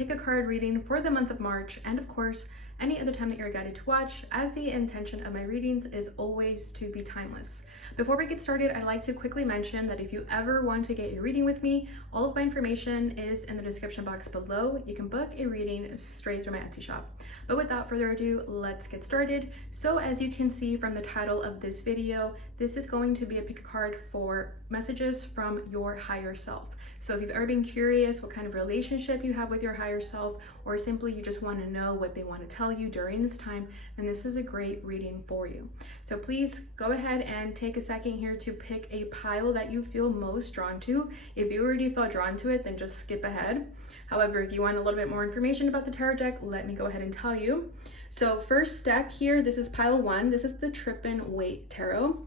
pick a card reading for the month of March, and of course, any other time that you're guided to watch, as the intention of my readings is always to be timeless. Before we get started, I'd like to quickly mention that if you ever want to get your reading with me, all of my information is in the description box below. You can book a reading straight through my Etsy shop. But without further ado, let's get started. So as you can see from the title of this video, this is going to be a pick a card for messages from your higher self. So if you've ever been curious what kind of relationship you have with your higher self, or simply you just want to know what they want to tell you during this time, then this is a great reading for you. So please go ahead and take a second here to pick a pile that you feel most drawn to. If you already felt drawn to it, then just skip ahead. However, if you want a little bit more information about the tarot deck, let me go ahead and tell you. So first deck here, this is pile 1. This is the Trippin' Weight Tarot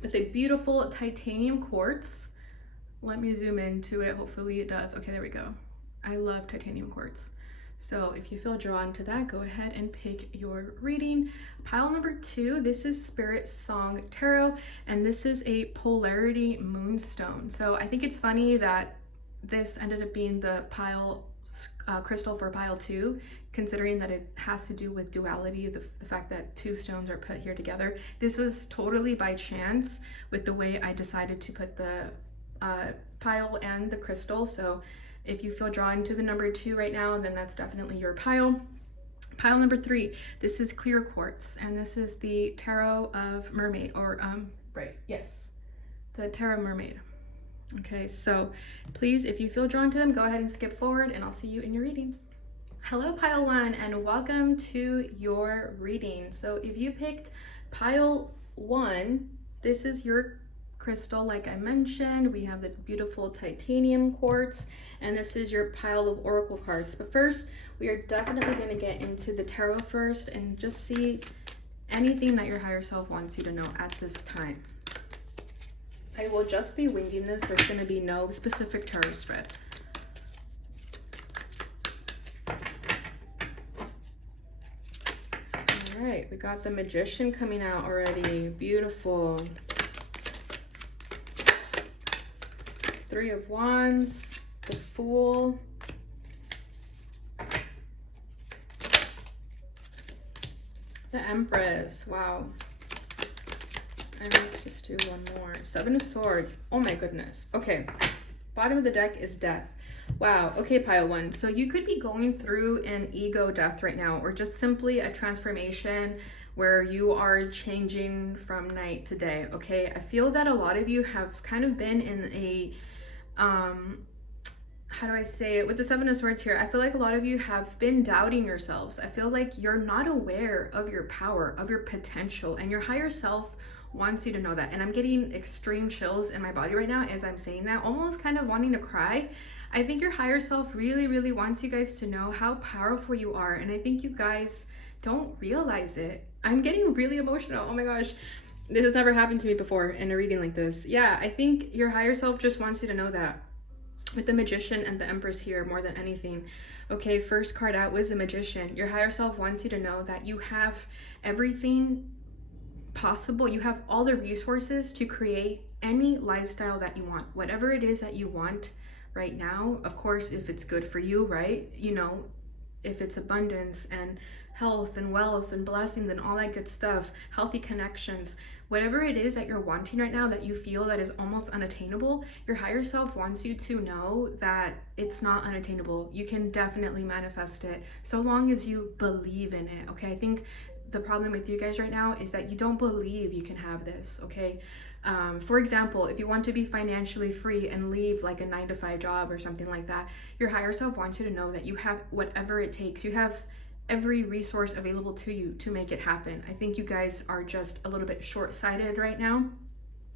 with a beautiful titanium quartz. Let me zoom into it. Hopefully it does. Okay, there we go. I love titanium quartz. So if you feel drawn to that, go ahead and pick your reading. Pile number 2, this is Spirit Song Tarot, and this is a polarity moonstone. So I think it's funny that this ended up being the pile crystal for pile 2, considering that it has to do with duality, the fact that two stones are put here together. This was totally by chance with the way I decided to put the pile and the crystal. So if you feel drawn to the number 2 right now, then that's definitely your pile. Pile number 3, this is clear quartz, and this is the Tarot of Mermaid, or the Tarot Mermaid. Okay, so please, if you feel drawn to them, go ahead and skip forward, and I'll see you in your reading. Hello, pile 1, and welcome to your reading. So if you picked pile 1, this is your crystal. Like I mentioned, we have the beautiful titanium quartz, and this is your pile of oracle cards. But first, we are definitely going to get into the tarot first and just see anything that your higher self wants you to know at this time. I will just be winging this. There's going to be no specific tarot spread. All right, we got the Magician coming out already. Beautiful. 3 of Wands, the Fool, the Empress. Wow. And let's just do one more. 7 of Swords. Oh my goodness. Okay, bottom of the deck is Death. Wow. Okay, pile 1. So you could be going through an ego death right now, or just simply a transformation where you are changing from night to day. Okay, I feel that a lot of you have kind of been in a how do I say it? With the 7 of Swords here, I feel like a lot of you have been doubting yourselves. I feel like you're not aware of your power, of your potential, and your higher self wants you to know that. And I'm getting extreme chills in my body right now as I'm saying that, almost kind of wanting to cry. I think your higher self really, really wants you guys to know how powerful you are, and I think you guys don't realize it. I'm getting really emotional. Oh my gosh. This has never happened to me before in a reading like this. Yeah, I think your higher self just wants you to know that. With the Magician and the Empress here more than anything. Okay, first card out was the Magician. Your higher self wants you to know that you have everything possible. You have all the resources to create any lifestyle that you want. Whatever it is that you want right now, of course, if it's good for you, right? You know, if it's abundance and health and wealth and blessings and all that good stuff, healthy connections, whatever it is that you're wanting right now that you feel that is almost unattainable, your higher self wants you to know that it's not unattainable. You can definitely manifest it so long as you believe in it. Okay, I think the problem with you guys right now is that you don't believe you can have this. Okay, for example, if you want to be financially free and leave like a 9-to-5 job or something like that, your higher self wants you to know that you have whatever it takes. You have every resource available to you to make it happen. I think you guys are just a little bit short-sighted right now.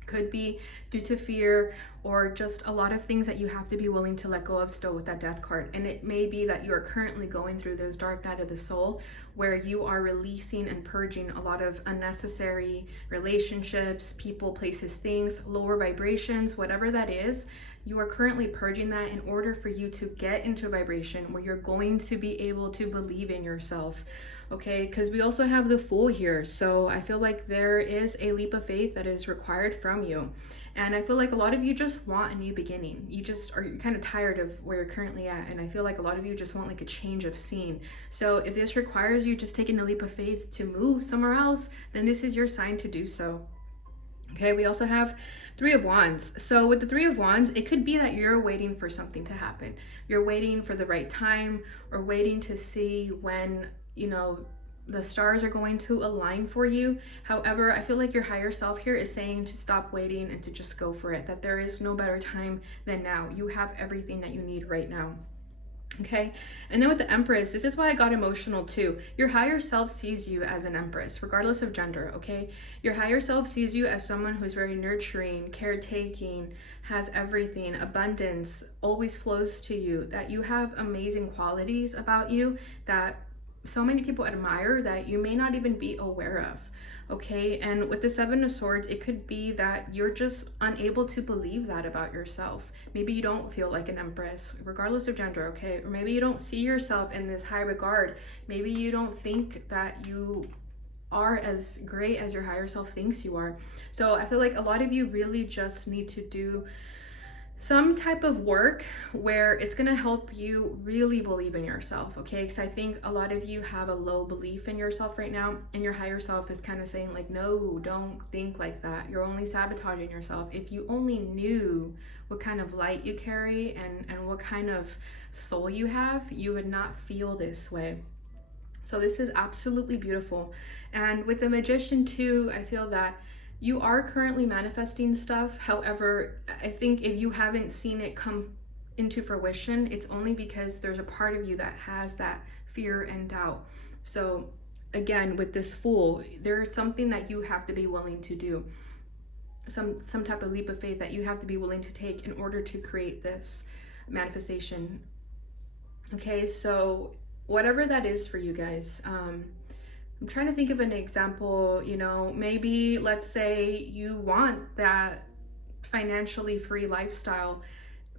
Could be due to fear or just a lot of things that you have to be willing to let go of still with that Death card. And it may be that you are currently going through this dark night of the soul where you are releasing and purging a lot of unnecessary relationships, people, places, things, lower vibrations, whatever that is. You are currently purging that in order for you to get into a vibration where you're going to be able to believe in yourself. Okay, because we also have the Fool here. So I feel like there is a leap of faith that is required from you. And I feel like a lot of you just just want a new beginning. You're kind of tired of where you're currently at. And I feel like a lot of you just want like a change of scene. So if this requires you just taking a leap of faith to move somewhere else, then this is your sign to do so. Okay, we also have Three of Wands. So with the Three of Wands, it could be that you're waiting for something to happen. You're waiting for the right time, or waiting to see when, you know, the stars are going to align for you. However, I feel like your higher self here is saying to stop waiting and to just go for it, that there is no better time than now. You have everything that you need right now. Okay, and then with the Empress, this is why I got emotional too. Your higher self sees you as an Empress, regardless of gender, okay? Your higher self sees you as someone who's very nurturing, caretaking, has everything, abundance, always flows to you, that you have amazing qualities about you that so many people admire that you may not even be aware of. Okay, and with the Seven of Swords, it could be that you're just unable to believe that about yourself. Maybe you don't feel like an Empress, regardless of gender, okay? Or maybe you don't see yourself in this high regard. Maybe you don't think that you are as great as your higher self thinks you are. So I feel like a lot of you really just need to do some type of work where it's going to help you really believe in yourself, okay? Because I think a lot of you have a low belief in yourself right now, and your higher self is kind of saying like, no, don't think like that. You're only sabotaging yourself. If you only knew what kind of light you carry and what kind of soul you have, you would not feel this way. So this is absolutely beautiful. And with the Magician too, I feel that you are currently manifesting stuff. However, I think if you haven't seen it come into fruition, it's only because there's a part of you that has that fear and doubt. So again, with this Fool, there's something that you have to be willing to do. Some type of leap of faith that you have to be willing to take in order to create this manifestation. Okay, so whatever that is for you guys, I'm trying to think of an example. You know, maybe let's say you want that financially free lifestyle,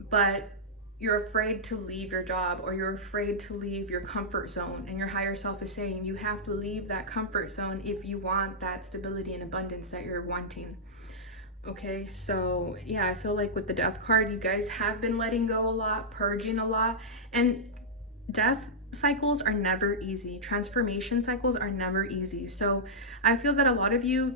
but you're afraid to leave your job, or you're afraid to leave your comfort zone, and your higher self is saying you have to leave that comfort zone if you want that stability and abundance that you're wanting. Okay, so yeah, I feel like with the Death card, you guys have been letting go a lot, purging a lot, and death cycles are never easy. Transformation cycles are never easy. So I feel that a lot of you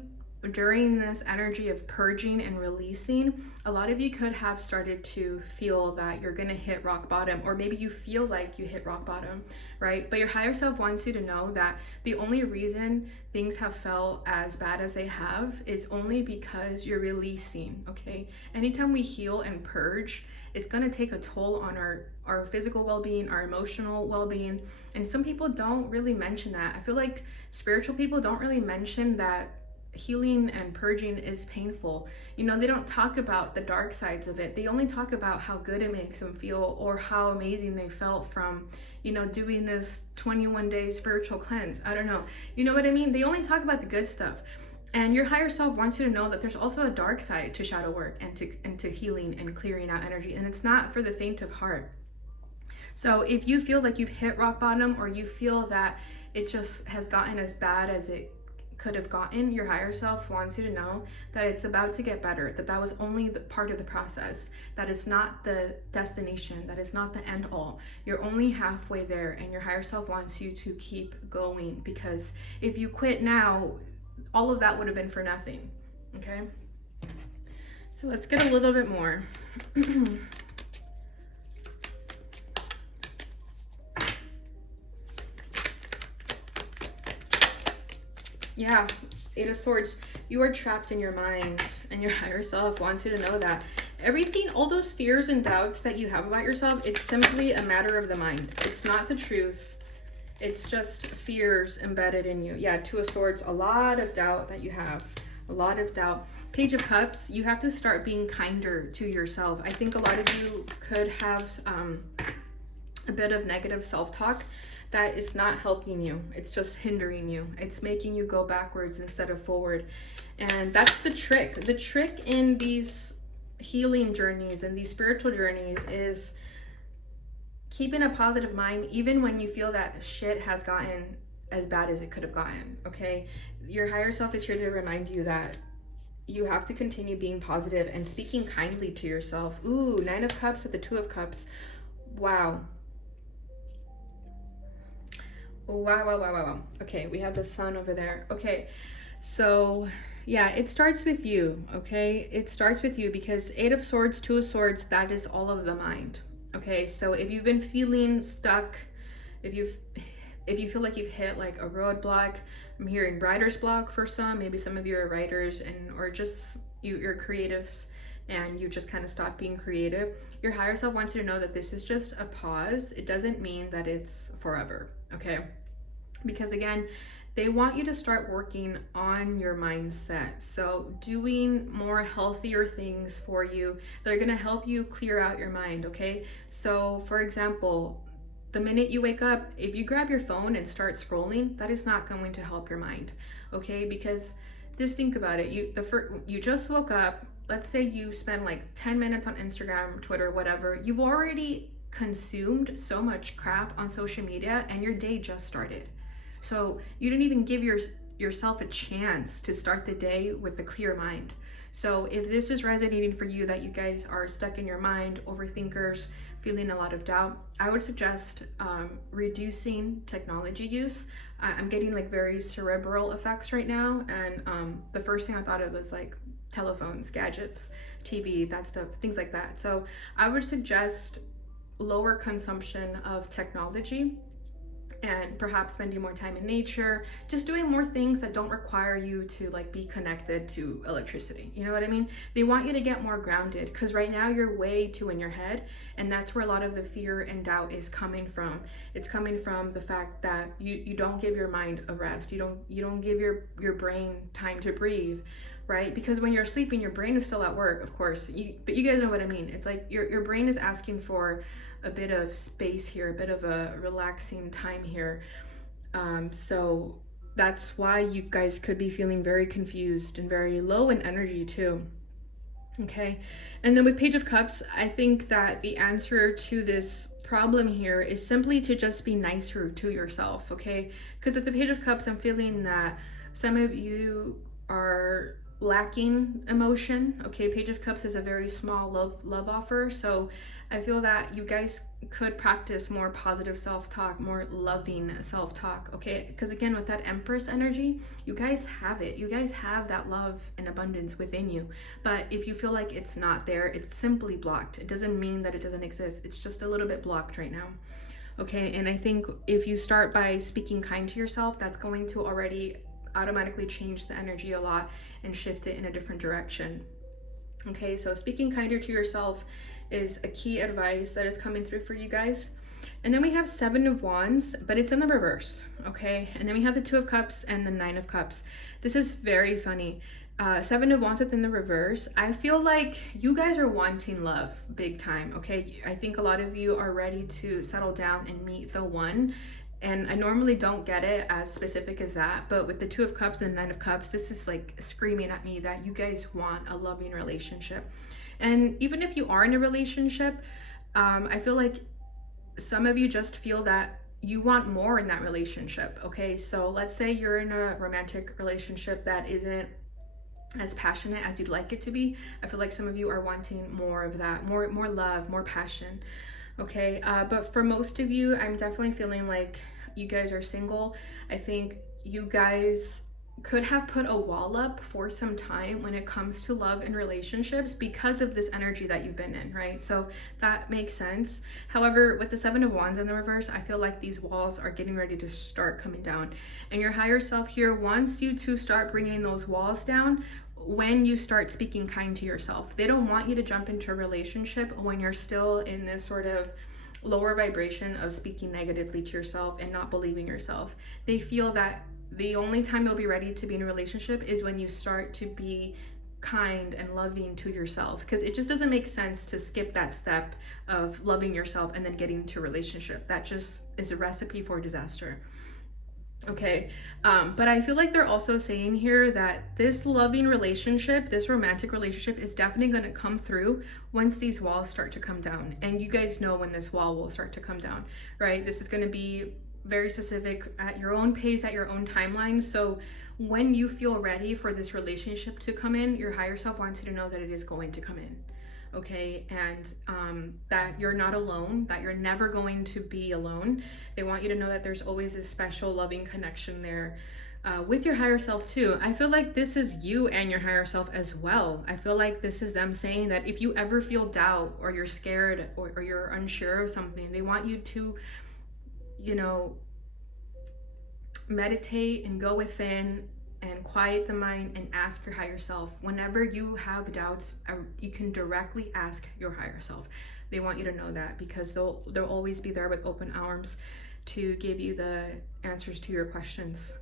during this energy of purging and releasing, a lot of you could have started to feel that you're gonna hit rock bottom, or maybe you feel like you hit rock bottom, right? But your higher self wants you to know that the only reason things have felt as bad as they have is only because you're releasing, okay? Anytime we heal and purge, it's gonna take a toll on our physical well-being, our emotional well-being, and some people don't really mention that. I feel like spiritual people don't really mention that healing and purging is painful. You know, they don't talk about the dark sides of it. They only talk about how good it makes them feel, or how amazing they felt from, you know, doing this 21-day spiritual cleanse. I don't know. You know what I mean? They only talk about the good stuff. And your higher self wants you to know that there's also a dark side to shadow work and to healing and clearing out energy. And it's not for the faint of heart. So if you feel like you've hit rock bottom, or you feel that it just has gotten as bad as it could have gotten, your higher self wants you to know that it's about to get better, that was only the part of the process, that is not the destination, that is not the end all. You're only halfway there, and your higher self wants you to keep going, because if you quit now, all of that would have been for nothing. Okay, so let's get a little bit more. Yeah, Eight of Swords. You are trapped in your mind, and your higher self wants you to know that everything, all those fears and doubts that you have about yourself, it's simply a matter of the mind. It's not the truth. It's just fears embedded in you. Yeah, Two of Swords, a lot of doubt that you have. A lot of doubt. Page of Cups, you have to start being kinder to yourself. I think a lot of you could have a bit of negative self-talk that is not helping you. It's just hindering you. It's making you go backwards instead of forward. And that's the trick. The trick in these healing journeys and these spiritual journeys is keeping a positive mind, even when you feel that shit has gotten as bad as it could have gotten, okay? Your higher self is here to remind you that you have to continue being positive and speaking kindly to yourself. Ooh, 9 of Cups with the 2 of Cups. Wow. Wow. Okay, we have the Sun over there. Okay, so yeah, it starts with you, okay? It starts with you because 8 of Swords, 2 of Swords, that is all of the mind. Okay, so if you've been feeling stuck, if you feel like you've hit like a roadblock, I'm hearing writer's block for some, maybe some of you are writers or just you're creatives and you just kind of stop being creative. Your higher self wants you to know that this is just a pause. It doesn't mean that it's forever, okay? Because again, they want you to start working on your mindset. So doing more healthier things for you that are going to help you clear out your mind, okay? So for example, the minute you wake up, if you grab your phone and start scrolling, that is not going to help your mind, okay? Because just think about it. You just woke up. Let's say you spend like 10 minutes on Instagram, Twitter, whatever. You've already consumed so much crap on social media and your day just started. So you didn't even give yourself a chance to start the day with a clear mind. So if this is resonating for you, that you guys are stuck in your mind, overthinkers, feeling a lot of doubt, I would suggest reducing technology use. I'm getting like very cerebral effects right now, and the first thing I thought of was like telephones, gadgets, TV, that stuff, things like that. So I would suggest lower consumption of technology and perhaps spending more time in nature, just doing more things that don't require you to like be connected to electricity. You know what I mean? They want you to get more grounded because right now you're way too in your head, and that's where a lot of the fear and doubt is coming from. It's coming from the fact that you don't give your mind a rest. You don't give your brain time to breathe, right? Because when you're sleeping, your brain is still at work, of course. But you guys know what I mean. It's like your brain is asking for a bit of space here, a bit of a relaxing time here. So that's why you guys could be feeling very confused and very low in energy too. Okay, and then with Page of Cups, I think that the answer to this problem here is simply to just be nicer to yourself, okay? Because with the Page of Cups, I'm feeling that some of you are lacking emotion, okay? Page of Cups is a very small love offer, so I feel that you guys could practice more positive self-talk, more loving self-talk, okay? Because again, with that Empress energy, you guys have it. You guys have that love and abundance within you. But if you feel like it's not there, it's simply blocked. It doesn't mean that it doesn't exist. It's just a little bit blocked right now, okay? And I think if you start by speaking kind to yourself, that's going to already automatically change the energy a lot and shift it in a different direction. Okay, so speaking kinder to yourself is a key advice that is coming through for you guys. And then we have 7 of Wands, but it's in the reverse, okay? And then we have the 2 of Cups and the 9 of Cups. This is very funny. 7 of Wands within the reverse. I feel like you guys are wanting love big time, okay? I think a lot of you are ready to settle down and meet the one. And I normally don't get it as specific as that, but with the 2 of Cups and 9 of Cups, this is like screaming at me that you guys want a loving relationship. And even if you are in a relationship, I feel like some of you just feel that you want more in that relationship, okay? So let's say you're in a romantic relationship that isn't as passionate as you'd like it to be. I feel like some of you are wanting more of that, more love, more passion. Okay, but for most of you, I'm definitely feeling like you guys are single. I think you guys could have put a wall up for some time when it comes to love and relationships because of this energy that you've been in, right? So that makes sense. However, with the 7 of Wands in the reverse, I feel like these walls are getting ready to start coming down. And your higher self here wants you to start bringing those walls down when you start speaking kind to yourself. They don't want you to jump into a relationship when you're still in this sort of lower vibration of speaking negatively to yourself and not believing yourself. They feel that the only time you'll be ready to be in a relationship is when you start to be kind and loving to yourself, because it just doesn't make sense to skip that step of loving yourself and then getting into a relationship. That just is a recipe for disaster. Okay, but I feel like they're also saying here that this loving relationship, this romantic relationship is definitely going to come through once these walls start to come down. And you guys know when this wall will start to come down, right? This is going to be very specific, at your own pace, at your own timeline. So when you feel ready for this relationship to come in, your higher self wants you to know that it is going to come in. Okay, and that you're not alone, that you're never going to be alone. They want you to know that there's always a special loving connection there with your higher self too. I feel like this is you and your higher self as well. I feel like this is them saying that if you ever feel doubt, or you're scared, or you're unsure of something, they want you to, you know, meditate and go within and quiet the mind and ask your higher self. Whenever you have doubts, you can directly ask your higher self. They want you to know that, because they'll always be there with open arms to give you the answers to your questions.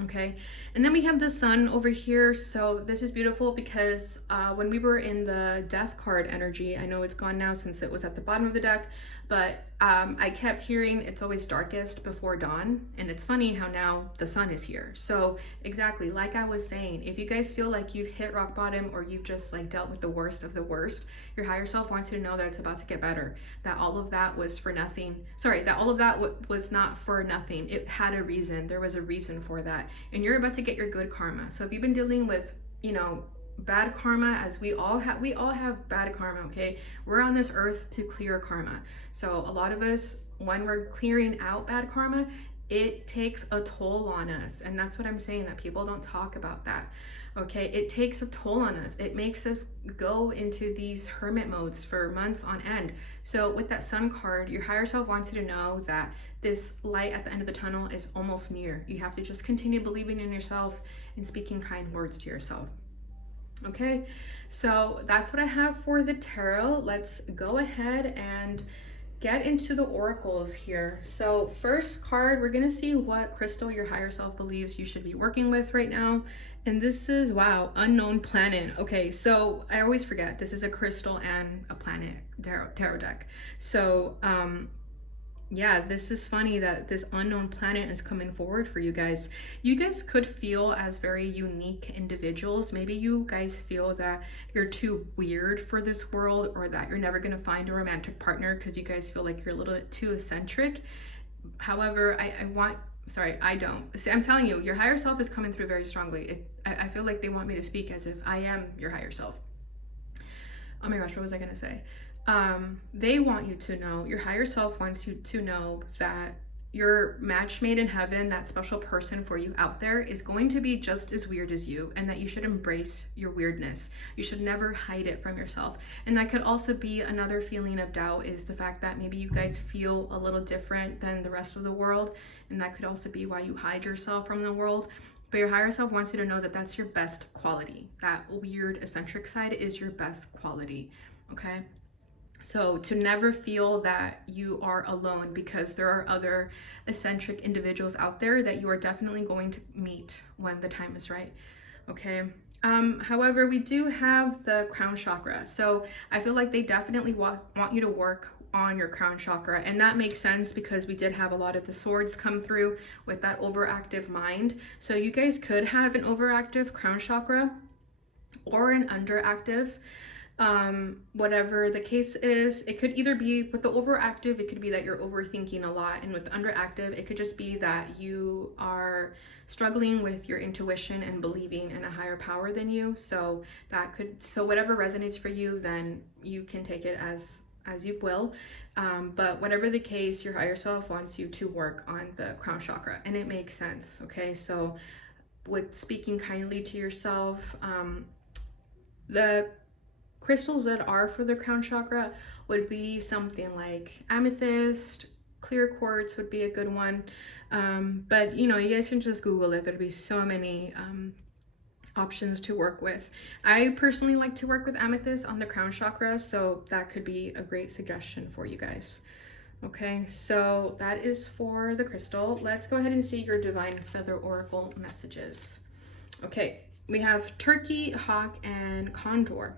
Okay, and then we have the sun over here. So this is beautiful because when we were in the death card energy, I know it's gone now since it was at the bottom of the deck, but I kept hearing it's always darkest before dawn. And it's funny how now the sun is here. So exactly like I was saying, if you guys feel like you've hit rock bottom, or you've just like dealt with the worst of the worst, your higher self wants you to know that it's about to get better, that all of that was for nothing. Sorry, that all of that was not for nothing. It had a reason. There was a reason for that, and you're about to get your good karma. So if you've been dealing with, you know, bad karma, as we all have bad karma. Okay, we're on this earth to clear karma. So a lot of us, when we're clearing out bad karma, it takes a toll on us. And that's what I'm saying, that people don't talk about that. Okay, it takes a toll on us. It makes us go into these hermit modes for months on end. So with that sun card, your higher self wants you to know that this light at the end of the tunnel is almost near. You have to just continue believing in yourself and speaking kind words to yourself. Okay, so that's what I have for the tarot. Let's go ahead and get into the oracles here. So first card, we're gonna see what crystal your higher self believes you should be working with right now. And this is, wow, unknown planet. Okay, so I always forget this is a crystal and a planet tarot deck. So yeah, this is funny that this unknown planet is coming forward for you guys. You guys could feel as very unique individuals. Maybe you guys feel that you're too weird for this world, or that you're never going to find a romantic partner because you guys feel like you're a little bit too eccentric. However, I don't. See, I'm telling you, your higher self is coming through very strongly. I feel like they want me to speak as if I am your higher self. Oh my gosh, what was I going to say? They want you to know, your higher self wants you to know that your match made in heaven, that special person for you out there, is going to be just as weird as you, and that you should embrace your weirdness. You should never hide it from yourself. And that could also be another feeling of doubt, is the fact that maybe you guys feel a little different than the rest of the world, and that could also be why you hide yourself from the world. But your higher self wants you to know that that's your best quality. That weird eccentric side is your best quality, okay? So to never feel that you are alone, because there are other eccentric individuals out there that you are definitely going to meet when the time is right, okay? However, we do have the crown chakra. So I feel like they definitely want you to work on your crown chakra, and that makes sense because we did have a lot of the swords come through with that overactive mind. So you guys could have an overactive crown chakra or an underactive. Whatever the case is, it could either be with the overactive, it could be that you're overthinking a lot, and with the underactive, it could just be that you are struggling with your intuition and believing in a higher power than you. So whatever resonates for you, then you can take it as you will. But whatever the case, your higher self wants you to work on the crown chakra, and it makes sense. Okay, so with speaking kindly to yourself, the crystals that are for the crown chakra would be something like amethyst, clear quartz would be a good one. But you know, you guys can just Google it. There'd be so many options to work with. I personally like to work with amethyst on the crown chakra, so that could be a great suggestion for you guys. Okay, so that is for the crystal. Let's go ahead and see your divine feather oracle messages. Okay, we have turkey, hawk, and condor.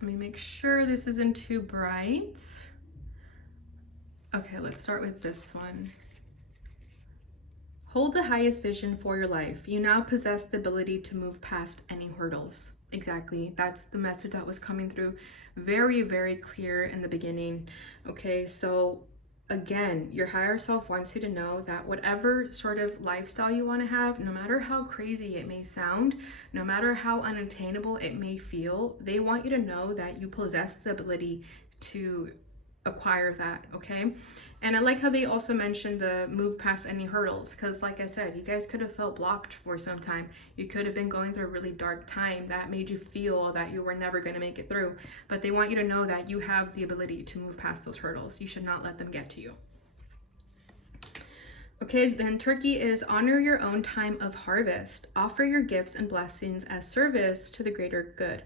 Let me make sure this isn't too bright. Okay, let's start with this one. Hold the highest vision for your life. You now possess the ability to move past any hurdles. Exactly, that's the message that was coming through very, very clear in the beginning. Okay, so again, your higher self wants you to know that whatever sort of lifestyle you want to have, no matter how crazy it may sound, no matter how unattainable it may feel, they want you to know that you possess the ability to acquire that, okay? And I like how they also mentioned the move past any hurdles, because like I said, you guys could have felt blocked for some time. You could have been going through a really dark time that made you feel that you were never going to make it through, but they want you to know that you have the ability to move past those hurdles. You should not let them get to you. Okay, then Turkey is honor your own time of harvest. Offer your gifts and blessings as service to the greater good.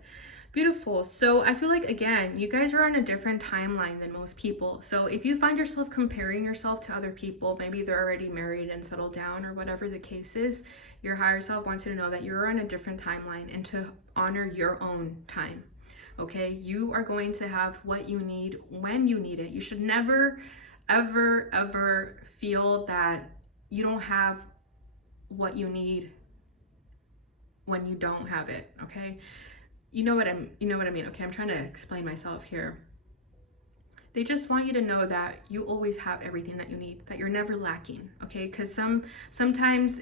Beautiful. So I feel like, again, you guys are on a different timeline than most people. So if you find yourself comparing yourself to other people, maybe they're already married and settled down or whatever the case is, your higher self wants you to know that you're on a different timeline and to honor your own time. Okay, you are going to have what you need when you need it. You should never, ever, ever feel that you don't have what you need when you don't have it, okay? You know what I mean. Okay, I'm trying to explain myself here. They just want you to know that you always have everything that you need, that you're never lacking, okay? Because sometimes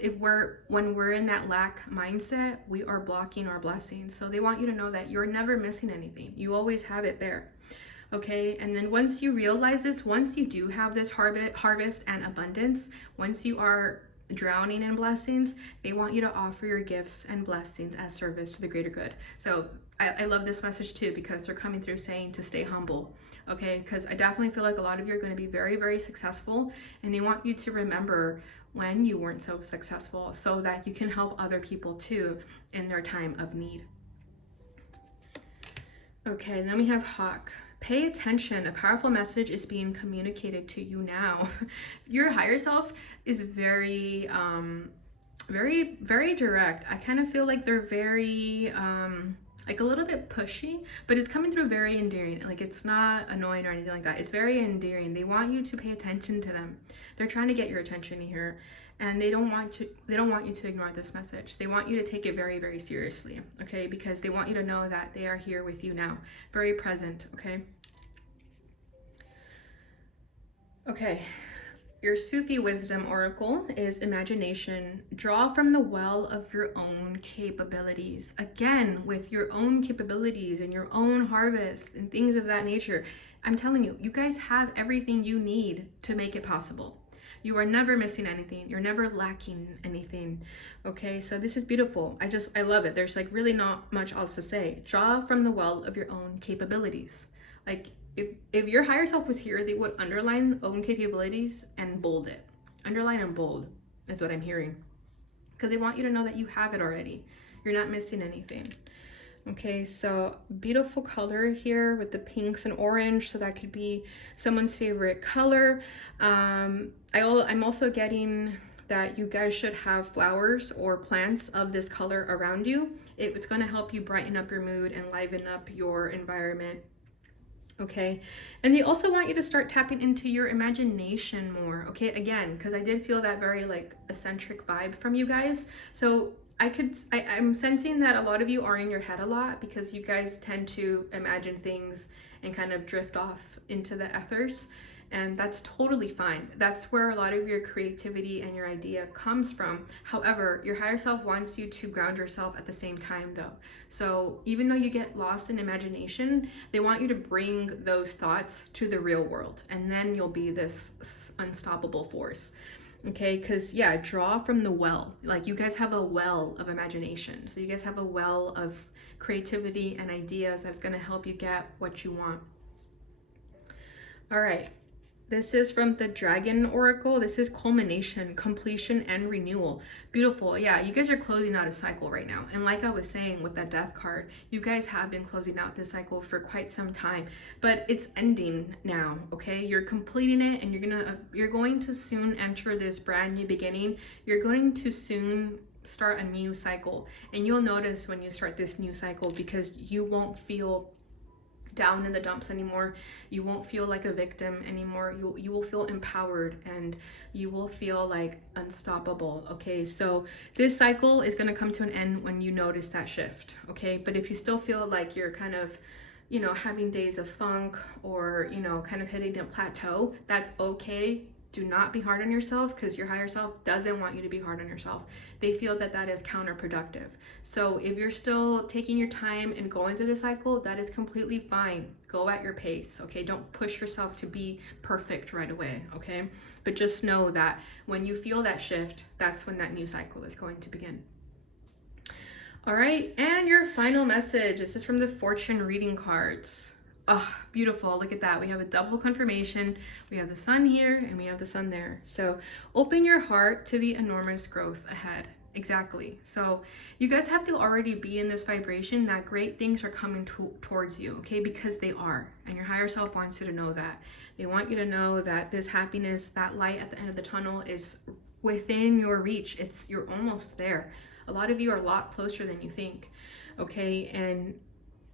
when we're in that lack mindset, we are blocking our blessings. So they want you to know that you're never missing anything. You always have it there, okay? And then once you realize this, once you do have this harvest and abundance, once you are drowning in blessings, they want you to offer your gifts and blessings as service to the greater good. So I love this message too, because they're coming through saying to stay humble, okay? Because I definitely feel like a lot of you are going to be very, very successful, and they want you to remember when you weren't so successful so that you can help other people too in their time of need. Okay, then we have Hawk. Pay attention. A powerful message is being communicated to you now. Your higher self is very, very direct. I kind of feel like they're very, like a little bit pushy, but it's coming through very endearing. Like, it's not annoying or anything like that. It's very endearing. They want you to pay attention to them. They're trying to get your attention here, and they don't want you to ignore this message. They want you to take it very, very seriously, okay? Because they want you to know that they are here with you now, very present, okay? Okay. Your Sufi wisdom oracle is imagination. Draw from the well of your own capabilities. Again, with your own capabilities and your own harvest and things of that nature. I'm telling you, you guys have everything you need to make it possible. You are never missing anything. You're never lacking anything. Okay, so this is beautiful. I love it. There's like really not much else to say. Draw from the well of your own capabilities. Like, if your higher self was here, they would underline own capabilities and bold it. Underline and bold is what I'm hearing. Because they want you to know that you have it already. You're not missing anything. Okay, so beautiful color here with the pinks and orange. So that could be someone's favorite color. I'm also getting that you guys should have flowers or plants of this color around you. It's going to help you brighten up your mood and liven up your environment. Okay, and they also want you to start tapping into your imagination more, okay? Again, because I did feel that very like eccentric vibe from you guys. So I'm sensing that a lot of you are in your head a lot because you guys tend to imagine things and kind of drift off into the ethers. And that's totally fine. That's where a lot of your creativity and your idea comes from. However, your higher self wants you to ground yourself at the same time though. So even though you get lost in imagination, they want you to bring those thoughts to the real world, and then you'll be this unstoppable force. Okay, because yeah, draw from the well. Like, you guys have a well of imagination. So you guys have a well of creativity and ideas that's going to help you get what you want. All right. This is from the Dragon Oracle. This is culmination, completion, and renewal. Beautiful. Yeah, you guys are closing out a cycle right now. And like I was saying with that death card, you guys have been closing out this cycle for quite some time, but it's ending now, okay? You're completing it, and you're going to soon enter this brand new beginning. You're going to soon start a new cycle, and you'll notice when you start this new cycle, because you won't feel down in the dumps anymore. You won't feel like a victim anymore. You will feel empowered, and you will feel like unstoppable. Okay, so this cycle is going to come to an end when you notice that shift. Okay, but if you still feel like you're kind of you know, having days of funk or, you know, kind of hitting a plateau, that's okay. Do not be hard on yourself, because your higher self doesn't want you to be hard on yourself. They feel that that is counterproductive. So if you're still taking your time and going through the cycle, that is completely fine. Go at your pace, okay? Don't push yourself to be perfect right away, okay? But just know that when you feel that shift, that's when that new cycle is going to begin. All right, and your final message. This is from the fortune reading cards. Oh, beautiful. Look at that. We have a double confirmation. We have the sun here and we have the sun there. So open your heart to the enormous growth ahead. Exactly. So you guys have to already be in this vibration that great things are coming towards you, okay? Because they are. And your higher self wants you to know that. They want you to know that this happiness, that light at the end of the tunnel is within your reach. You're almost there. A lot of you are a lot closer than you think, okay? And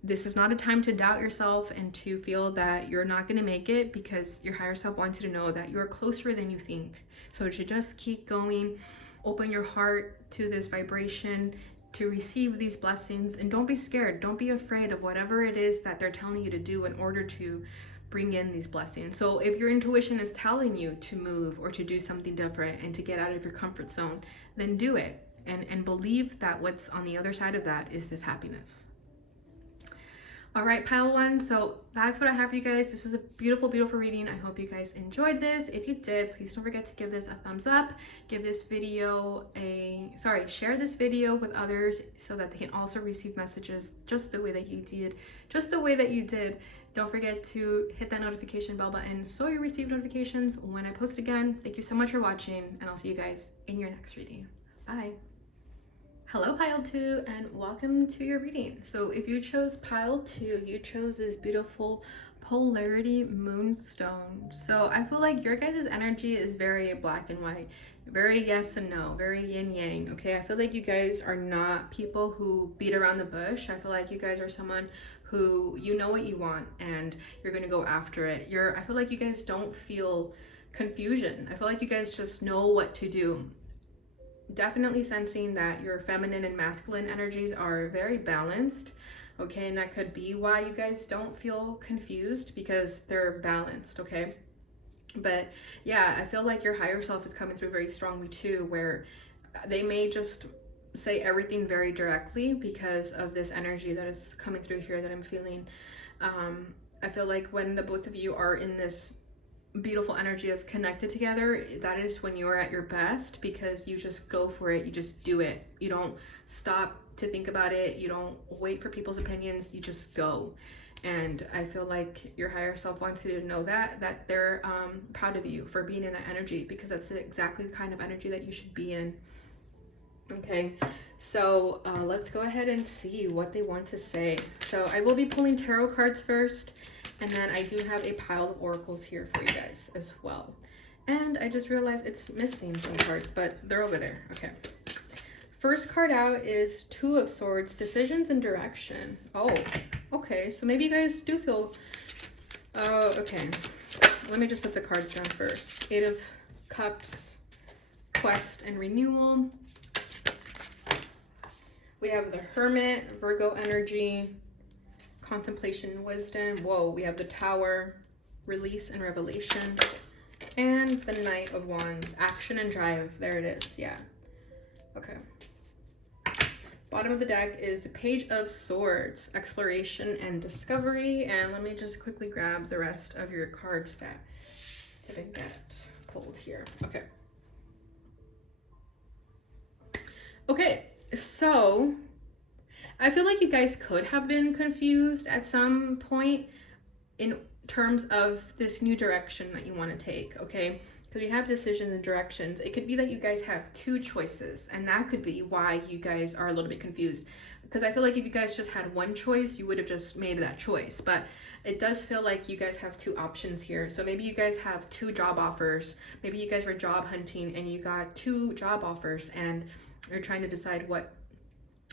this is not a time to doubt yourself and to feel that you're not going to make it, because your higher self wants you to know that you're closer than you think. So to just keep going, open your heart to this vibration to receive these blessings, and don't be scared. Don't be afraid of whatever it is that they're telling you to do in order to bring in these blessings. So if your intuition is telling you to move or to do something different and to get out of your comfort zone, then do it. And believe that what's on the other side of that is this happiness. All right, pile one. So that's what I have for you guys. This was a beautiful, beautiful reading. I hope you guys enjoyed this. If you did, please don't forget to give this a thumbs up. Give this video share this video with others so that they can also receive messages just the way that you did. Don't forget to hit that notification bell button so you receive notifications when I post again. Thank you so much for watching, and I'll see you guys in your next reading. Bye. Hello, pile 2, and welcome to your reading. So if you chose pile 2, you chose this beautiful polarity moonstone. So I feel like your guys' energy is very black and white, very yes and no, very yin yang, okay? I feel like you guys are not people who beat around the bush. I feel like you guys are someone who, you know what you want and you're gonna go after it. I feel like you guys don't feel confusion. I feel like you guys just know what to do. Definitely sensing that your feminine and masculine energies are very balanced, okay? And that could be why you guys don't feel confused, because they're balanced, okay? But yeah, I feel like your higher self is coming through very strongly too, where they may just say everything very directly because of this energy that is coming through here that I'm feeling. I feel like when the both of you are in this beautiful energy of connected together, that is when you are at your best, because you just go for it, you just do it, you don't stop to think about it, you don't wait for people's opinions, you just go. And I feel like your higher self wants you to know that they're proud of you for being in that energy, because that's exactly the kind of energy that you should be in. Okay, so let's go ahead and see what they want to say. So I will be pulling tarot cards first, and then I do have a pile of oracles here for you guys as well. And I just realized it's missing some cards, but they're over there. Okay. First card out is Two of Swords, decisions and direction. Oh, okay. So maybe you guys do feel... Oh, okay. Let me just put the cards down first. Eight of Cups, quest and renewal. We have the Hermit, Virgo energy, contemplation and wisdom. Whoa, we have the Tower, release and revelation, and the Knight of Wands, action and drive. There it is. Yeah. Okay. Bottom of the deck is the Page of Swords, exploration and discovery. And let me just quickly grab the rest of your cards that didn't get pulled here. Okay. Okay, so I feel like you guys could have been confused at some point in terms of this new direction that you want to take, okay? Because we have decisions and directions. It could be that you guys have two choices, and that could be why you guys are a little bit confused. Because I feel like if you guys just had one choice, you would have just made that choice. But it does feel like you guys have two options here. So maybe you guys have two job offers. Maybe you guys were job hunting and you got two job offers and you're trying to decide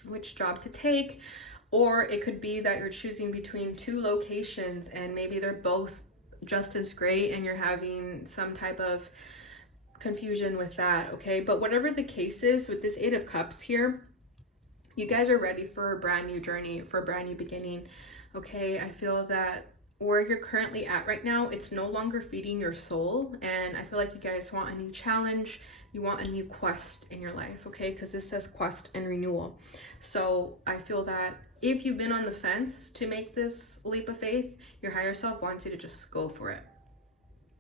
which job to take. Or it could be that you're choosing between two locations and maybe they're both just as great and you're having some type of confusion with that, okay? But whatever the case is, with this Eight of Cups here, you guys are ready for a brand new journey, for a brand new beginning, Okay, I feel that where you're currently at right now, it's no longer feeding your soul. And I feel like you guys want a new challenge. You want a new quest in your life, okay? Because this says quest and renewal. So I feel that if you've been on the fence to make this leap of faith, your higher self wants you to just go for it.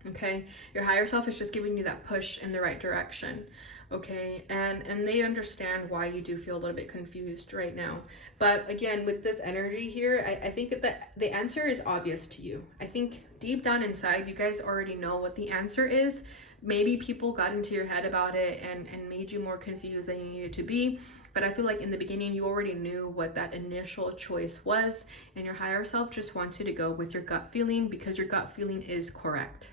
Okay, your higher self is just giving you that push in the right direction. Okay, and they understand why you do feel a little bit confused right now. But again, with this energy here, I think that the answer is obvious to you. I think deep down inside you guys already know what the answer is. Maybe people got into your head about it and made you more confused than you needed to be, but I feel like in the beginning you already knew what that initial choice was, and your higher self just wants you to go with your gut feeling because your gut feeling is correct.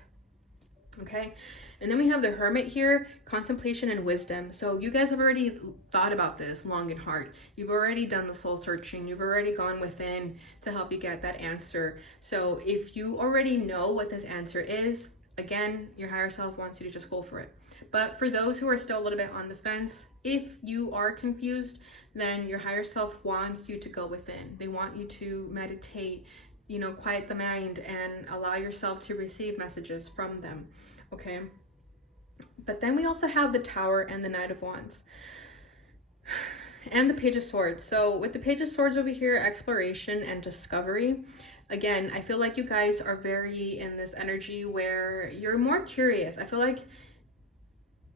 Okay, and then we have the Hermit here, contemplation and wisdom. So you guys have already thought about this long and hard. You've already done the soul searching. You've already gone within to help you get that answer. So if you already know what this answer is, again, your higher self wants you to just go for it. But for those who are still a little bit on the fence, if you are confused, then your higher self wants you to go within. They want you to meditate, you know, quiet the mind and allow yourself to receive messages from them. Okay, but then we also have the Tower and the Knight of Wands and the Page of Swords. So with the Page of Swords over here, exploration and discovery. Again, I feel like you guys are very in this energy where you're more curious. I feel like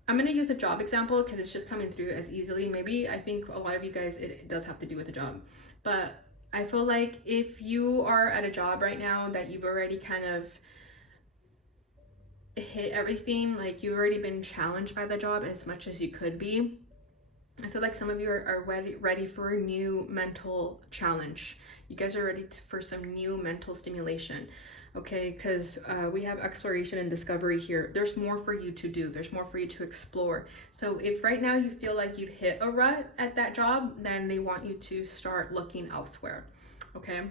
I'm going to use a job example because it's just coming through as easily. Maybe I think a lot of you guys, it does have to do with a job, but I feel like if you are at a job right now that you've already kind of hit everything, like you've already been challenged by the job as much as you could be, I feel like some of you are ready for a new mental challenge. You guys are ready for some new mental stimulation. Okay, because we have exploration and discovery here. There's more for you to do. There's more for you to explore. So if right now you feel like you've hit a rut at that job, then they want you to start looking elsewhere. Okay,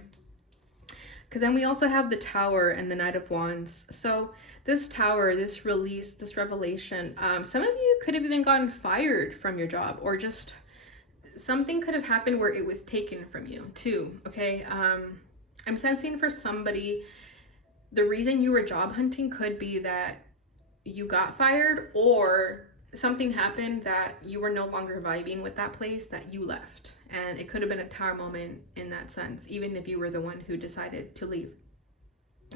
because then we also have the Tower and the Knight of Wands. So this Tower, this release, this revelation, some of you could have even gotten fired from your job, or just something could have happened where it was taken from you too. Okay, I'm sensing for somebody, the reason you were job hunting could be that you got fired, or something happened that you were no longer vibing with that place, that you left. And it could have been a Tower moment in that sense, even if you were the one who decided to leave.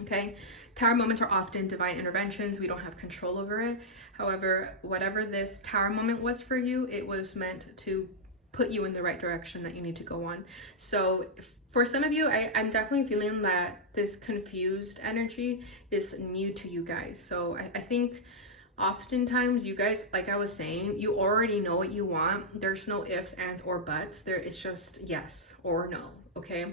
Okay, Tower moments are often divine interventions. We don't have control over it. However, whatever this Tower moment was for you, it was meant to put you in the right direction that you need to go on. So for some of you, I'm definitely feeling that this confused energy is new to you guys. So I think oftentimes you guys, like I was saying, you already know what you want. There's no ifs, ands, or buts. It's just yes or no. Okay,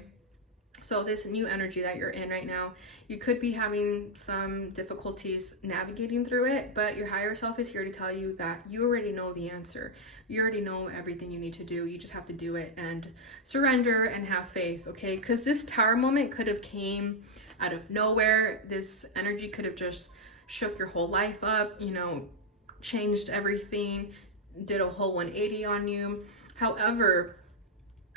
so this new energy that you're in right now, you could be having some difficulties navigating through it, but your higher self is here to tell you that you already know the answer. You already know everything you need to do. You just have to do it and surrender and have faith. Okay, because this Tower moment could have came out of nowhere. This energy could have just shook your whole life up, you know, changed everything, did a whole 180 on you. However,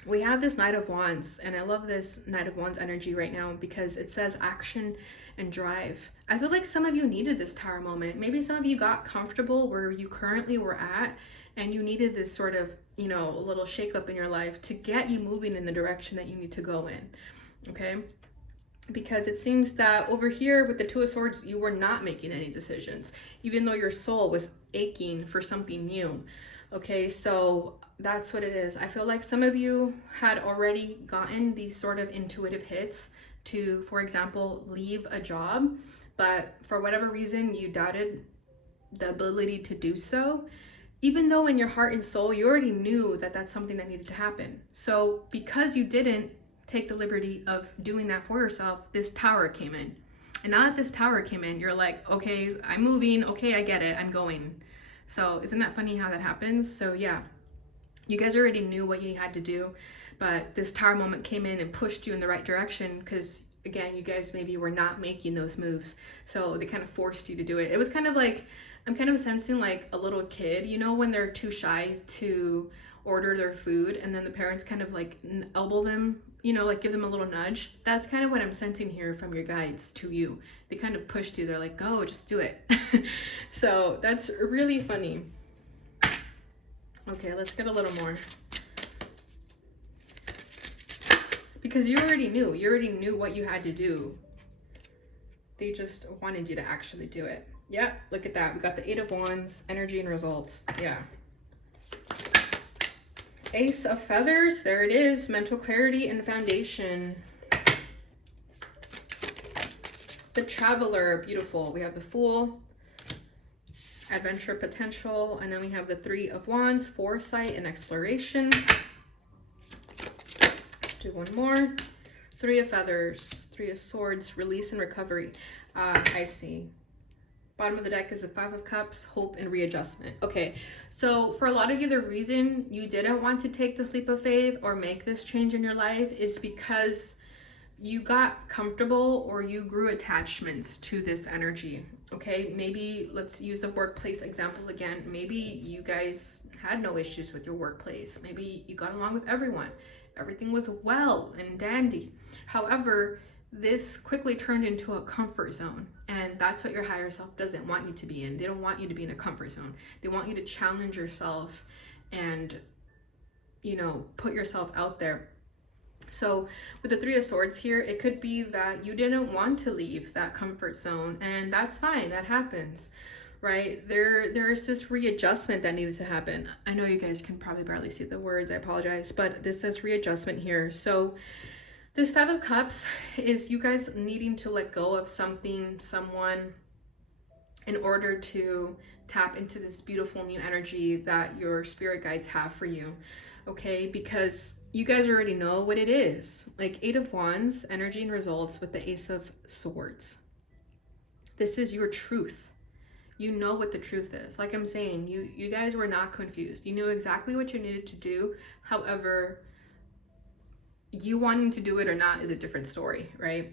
we have this Knight of Wands, and I love this Knight of Wands energy right now because it says action and drive. I feel like some of you needed this Tower moment. Maybe some of you got comfortable where you currently were at, and you needed this sort of, you know, a little shakeup in your life to get you moving in the direction that you need to go in. Okay, because it seems that over here with the Two of Swords, you were not making any decisions, even though your soul was aching for something new. Okay, so that's what it is. I feel like some of you had already gotten these sort of intuitive hits to, for example, leave a job, but for whatever reason, you doubted the ability to do so, even though in your heart and soul, you already knew that that's something that needed to happen. So because you didn't take the liberty of doing that for yourself, this Tower came in. And now that this Tower came in, you're like, okay, I'm moving. Okay, I get it. I'm going. So isn't that funny how that happens? So yeah, you guys already knew what you had to do, but this Tower moment came in and pushed you in the right direction because, again, you guys maybe were not making those moves. So they kind of forced you to do it. It was kind of like, I'm kind of sensing like a little kid, you know, when they're too shy to order their food and then the parents kind of like elbow them you know, like give them a little nudge. That's kind of what I'm sensing here from your guides to you. They kind of pushed you. They're like, go, just do it. So that's really funny. Okay, let's get a little more. Because you already knew. You already knew what you had to do. They just wanted you to actually do it. Yeah, look at that. We got the 8 of Wands, energy and results. Yeah. Ace of Feathers, there it is. Mental clarity and foundation. The Traveler, beautiful. We have the Fool, adventure potential, and then we have the 3 of Wands, foresight and exploration. Let's do one more. 3 of Feathers, 3 of Swords, release and recovery. I see. Bottom of the deck is the 5 of Cups, hope and readjustment. Okay, so for a lot of you, the reason you didn't want to take this leap of faith or make this change in your life is because you got comfortable or you grew attachments to this energy. Okay, maybe let's use the workplace example again. Maybe you guys had no issues with your workplace. Maybe you got along with everyone. Everything was well and dandy. However, this quickly turned into a comfort zone, and that's what your higher self doesn't want you to be in. They don't want you to be in a comfort zone. They want you to challenge yourself and, you know, put yourself out there. So with the 3 of Swords here, it could be that you didn't want to leave that comfort zone, and that's fine. That happens, right? There's this readjustment that needs to happen. I know you guys can probably barely see the words. I apologize, but this says readjustment here. So this 5 of Cups is you guys needing to let go of something, someone, in order to tap into this beautiful new energy that your spirit guides have for you, okay? Because you guys already know what it is. Like 8 of Wands, energy and results with the Ace of Swords. This is your truth. You know what the truth is. Like I'm saying, you guys were not confused. You knew exactly what you needed to do. However, you wanting to do it or not is a different story, right?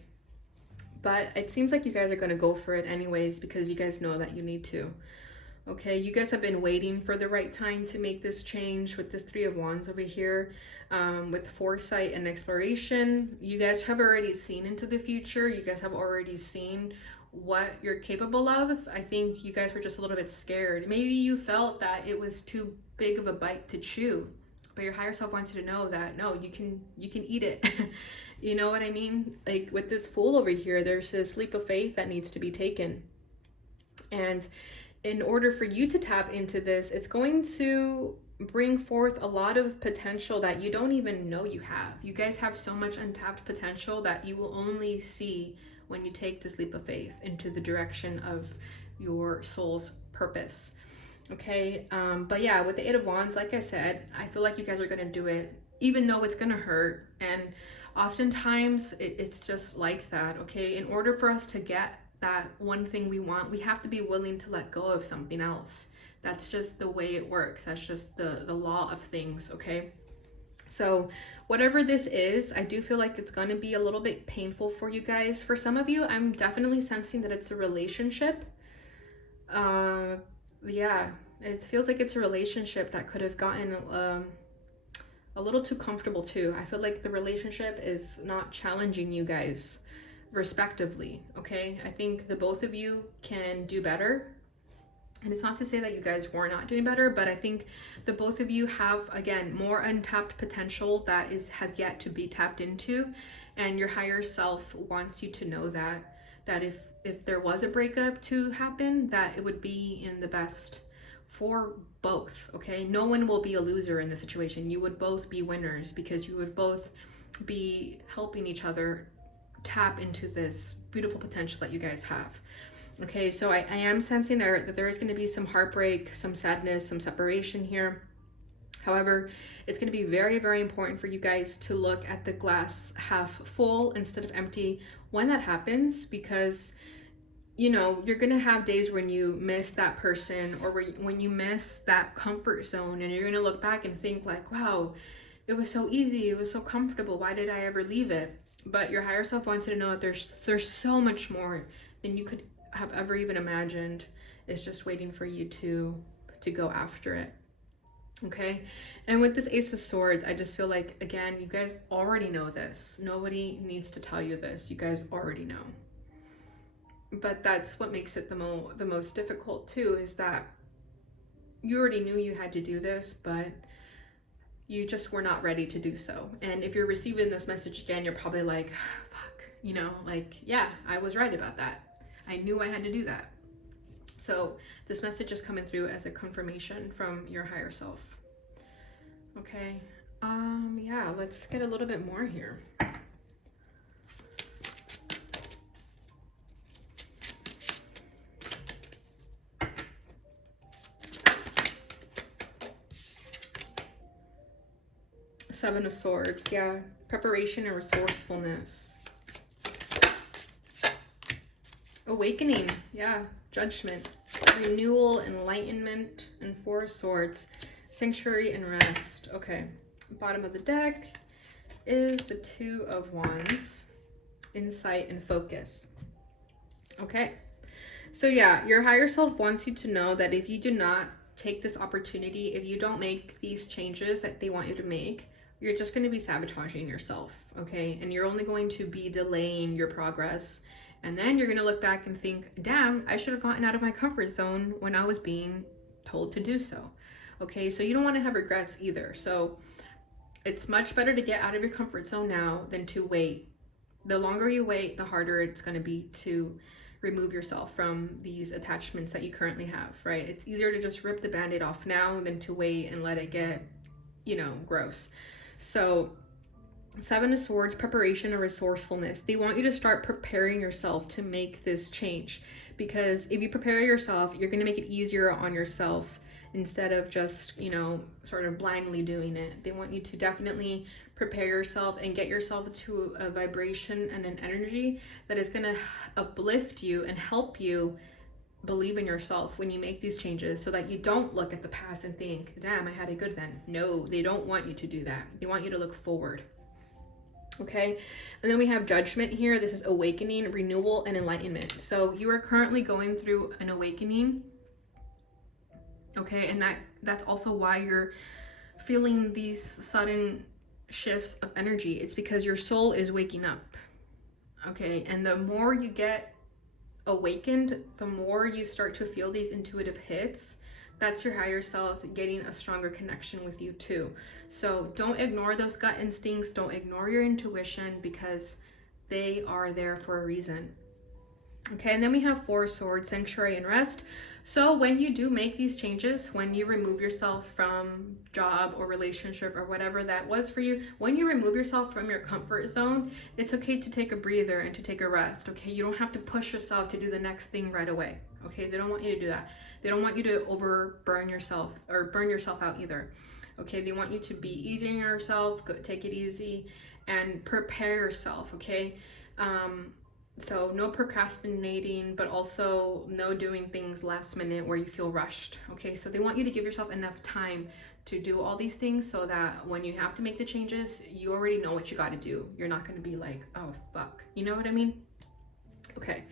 But it seems like you guys are going to go for it anyways because you guys know that you need to. Okay, you guys have been waiting for the right time to make this change with this 3 of Wands over here, with foresight and exploration. You guys have already seen into the future. You guys have already seen what you're capable of. I think you guys were just a little bit scared. Maybe you felt that it was too big of a bite to chew. But your higher self wants you to know that, no, you can eat it. You know what I mean? Like with this Fool over here, there's this leap of faith that needs to be taken. And in order for you to tap into this, it's going to bring forth a lot of potential that you don't even know you have. You guys have so much untapped potential that you will only see when you take this leap of faith into the direction of your soul's purpose. Okay, but yeah, with the 8 of Wands, like I said, I feel like you guys are going to do it, even though it's going to hurt. And oftentimes it's just like that, okay? In order for us to get that one thing we want, we have to be willing to let go of something else. That's just the way it works. That's just the law of things, okay? So whatever this is, I do feel like it's going to be a little bit painful for you guys. For some of you, I'm definitely sensing that it's a relationship. Yeah, it feels like it's a relationship that could have gotten a little too comfortable too. I feel like the relationship is not challenging you guys respectively, okay? I think the both of you can do better. And it's not to say that you guys were not doing better, but I think the both of you have, again, more untapped potential that has yet to be tapped into. And your higher self wants you to know that if there was a breakup to happen, that it would be in the best for both, okay? No one will be a loser in the situation. You would both be winners because you would both be helping each other tap into this beautiful potential that you guys have. Okay, so I am sensing that there is going to be some heartbreak, some sadness, some separation here. However, it's going to be very, very important for you guys to look at the glass half full instead of empty when that happens, because you know, you're going to have days when you miss that person or when you miss that comfort zone, and you're going to look back and think like, wow, it was so easy. It was so comfortable. Why did I ever leave it? But your higher self wants you to know that there's so much more than you could have ever even imagined. It's just waiting for you to go after it. Okay, and with this Ace of Swords, I just feel like, again, you guys already know this. Nobody needs to tell you this. You guys already know. But that's what makes it the most difficult too, is that you already knew you had to do this, but you just were not ready to do so. And if you're receiving this message again, you're probably like, fuck, you know, like, yeah, I was right about that. I knew I had to do that. So this message is coming through as a confirmation from your higher self. Okay. Yeah, let's get a little bit more here. Seven of Swords, yeah. Preparation and resourcefulness. Awakening, yeah. Judgment. Renewal, enlightenment, and Four of Swords. Sanctuary and rest. Okay. Bottom of the deck is the Two of Wands. Insight and focus. Okay. So yeah, your higher self wants you to know that if you do not take this opportunity, if you don't make these changes that they want you to make, you're just going to be sabotaging yourself, okay? And you're only going to be delaying your progress. And then you're going to look back and think, damn, I should have gotten out of my comfort zone when I was being told to do so, okay? So you don't want to have regrets either. So it's much better to get out of your comfort zone now than to wait. The longer you wait, the harder it's going to be to remove yourself from these attachments that you currently have, right? It's easier to just rip the band-aid off now than to wait and let it get, you know, gross. So Seven of Swords, preparation and resourcefulness. They want you to start preparing yourself to make this change, because if you prepare yourself, you're going to make it easier on yourself instead of just, you know, sort of blindly doing it. They want you to definitely prepare yourself and get yourself to a vibration and an energy that is going to uplift you and help you believe in yourself when you make these changes, so that you don't look at the past and think, damn, I had it good then. No, they don't want you to do that. They want you to look forward. Okay, and then we have judgment here. This is awakening, renewal, and enlightenment. So you are currently going through an awakening. Okay, and that's also why you're feeling these sudden shifts of energy. It's because your soul is waking up. Okay, and the more you get awakened, the more you start to feel these intuitive hits. That's your higher self getting a stronger connection with you too. So don't ignore those gut instincts. Don't ignore your intuition, because they are there for a reason. Okay, and then we have Four Swords, sanctuary and rest. So when you do make these changes, when you remove yourself from job or relationship or whatever that was for you, when you remove yourself from your comfort zone, it's okay to take a breather and to take a rest. Okay, you don't have to push yourself to do the next thing right away. Okay, they don't want you to do that. They don't want you to overburn yourself or burn yourself out either. Okay, they want you to be easy on yourself, take it easy and prepare yourself. Okay, so no procrastinating, but also no doing things last minute where you feel rushed. Okay, so they want you to give yourself enough time to do all these things, so that when you have to make the changes, you already know what you got to do. You're not going to be like, oh fuck, you know what I mean? Okay,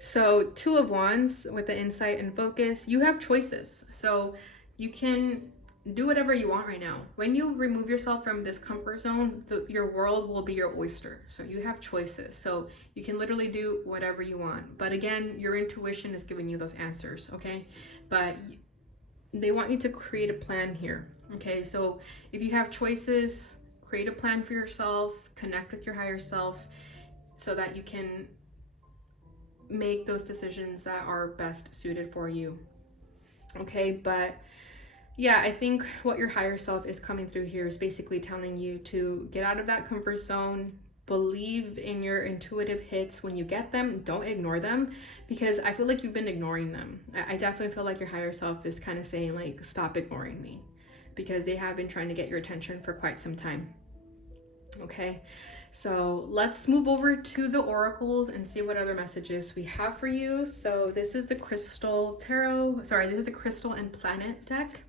so Two of Wands with the insight and focus. You have choices, so you can do whatever you want right now. When you remove yourself from this comfort zone, your world will be your oyster. So you have choices. So you can literally do whatever you want. But again, your intuition is giving you those answers, okay? But they want you to create a plan here, okay? So if you have choices, create a plan for yourself, connect with your higher self, so that you can make those decisions that are best suited for you, okay? But yeah, I think what your higher self is coming through here is basically telling you to get out of that comfort zone, believe in your intuitive hits when you get them, don't ignore them, because I feel like you've been ignoring them. I definitely feel like your higher self is kind of saying like, stop ignoring me, because they have been trying to get your attention for quite some time. Okay, so let's move over to the oracles and see what other messages we have for you. So this is the Crystal Tarot, this is the Crystal and Planet deck.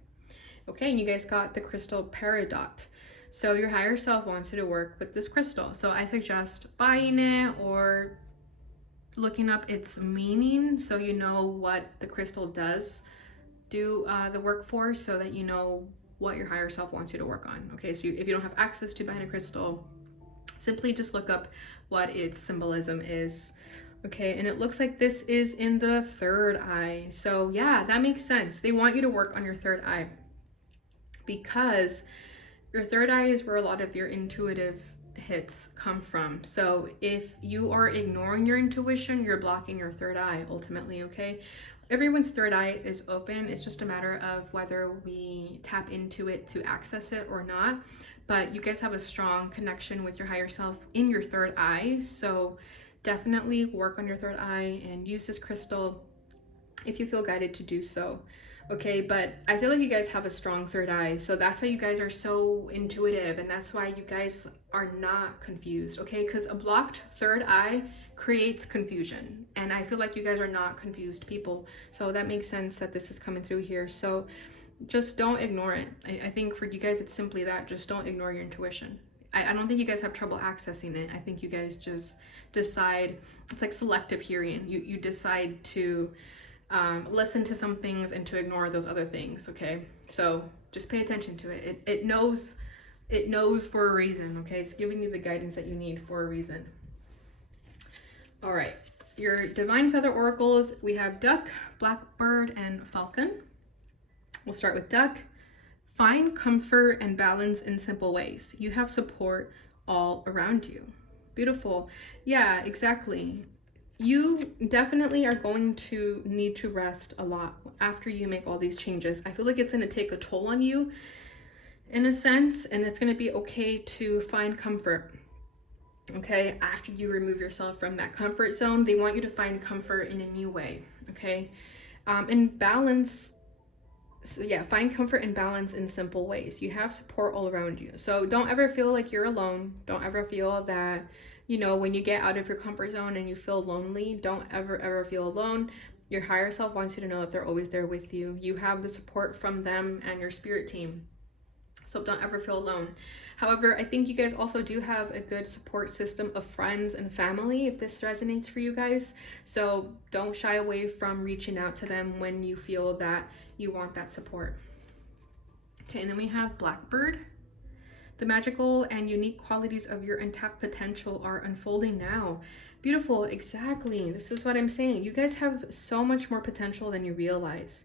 Okay, and you guys got the Crystal Peridot. So your higher self wants you to work with this crystal. So I suggest buying it or looking up its meaning, so you know what the crystal does do the work for, so that you know what your higher self wants you to work on. Okay, so if you don't have access to buying a crystal, simply just look up what its symbolism is. Okay, and it looks like this is in the third eye. So yeah, that makes sense. They want you to work on your third eye because your third eye is where a lot of your intuitive hits come from. So if you are ignoring your intuition, you're blocking your third eye ultimately, okay? Everyone's third eye is open. It's just a matter of whether we tap into it to access it or not. But you guys have a strong connection with your higher self in your third eye. So definitely work on your third eye and use this crystal if you feel guided to do so. Okay, but I feel like you guys have a strong third eye, so that's why you guys are so intuitive, and that's why you guys are not confused, okay? Because a blocked third eye creates confusion, and I feel like you guys are not confused people, so that makes sense that this is coming through here. So just don't ignore it. I think for you guys, it's simply that. Just don't ignore your intuition. I don't think you guys have trouble accessing it. I think you guys just decide, it's like selective hearing. You decide to listen to some things and to ignore those other things, okay? So just pay attention to it. It knows for a reason, okay? It's giving you the guidance that you need for a reason. All right, your divine feather oracles, we have duck, blackbird, and falcon. We'll start with duck. Find comfort and balance in simple ways. You have support all around you. Beautiful. Yeah, exactly. You definitely are going to need to rest a lot after you make all these changes. I feel like it's going to take a toll on you in a sense, and it's going to be okay to find comfort. Okay, after you remove yourself from that comfort zone, they want you to find comfort in a new way. Okay, and balance. So yeah, find comfort and balance in simple ways. You have support all around you. So don't ever feel like you're alone. Don't ever feel that, you know, when you get out of your comfort zone and you feel lonely, don't ever feel alone. Your higher self wants you to know that they're always there with you. You have the support from them and your spirit team. So don't ever feel alone. However, I think you guys also do have a good support system of friends and family if this resonates for you guys. So don't shy away from reaching out to them when you feel that you want that support. Okay, and then we have Blackbird. The magical and unique qualities of your untapped potential are unfolding now. Beautiful, exactly. This is what I'm saying. You guys have so much more potential than you realize.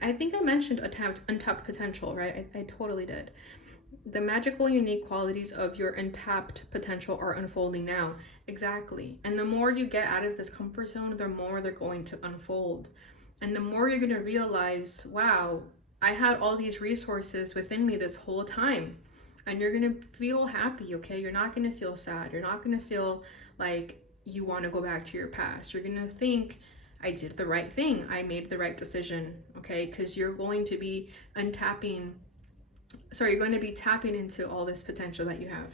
I think I mentioned untapped potential, right? I totally did. The magical, unique qualities of your untapped potential are unfolding now. Exactly. And the more you get out of this comfort zone, the more they're going to unfold. And the more you're going to realize, wow, I had all these resources within me this whole time. And you're going to feel happy, okay? You're not going to feel sad. You're not going to feel like you want to go back to your past. You're going to think, I did the right thing. I made the right decision, okay? Because you're going to be you're going to be tapping into all this potential that you have.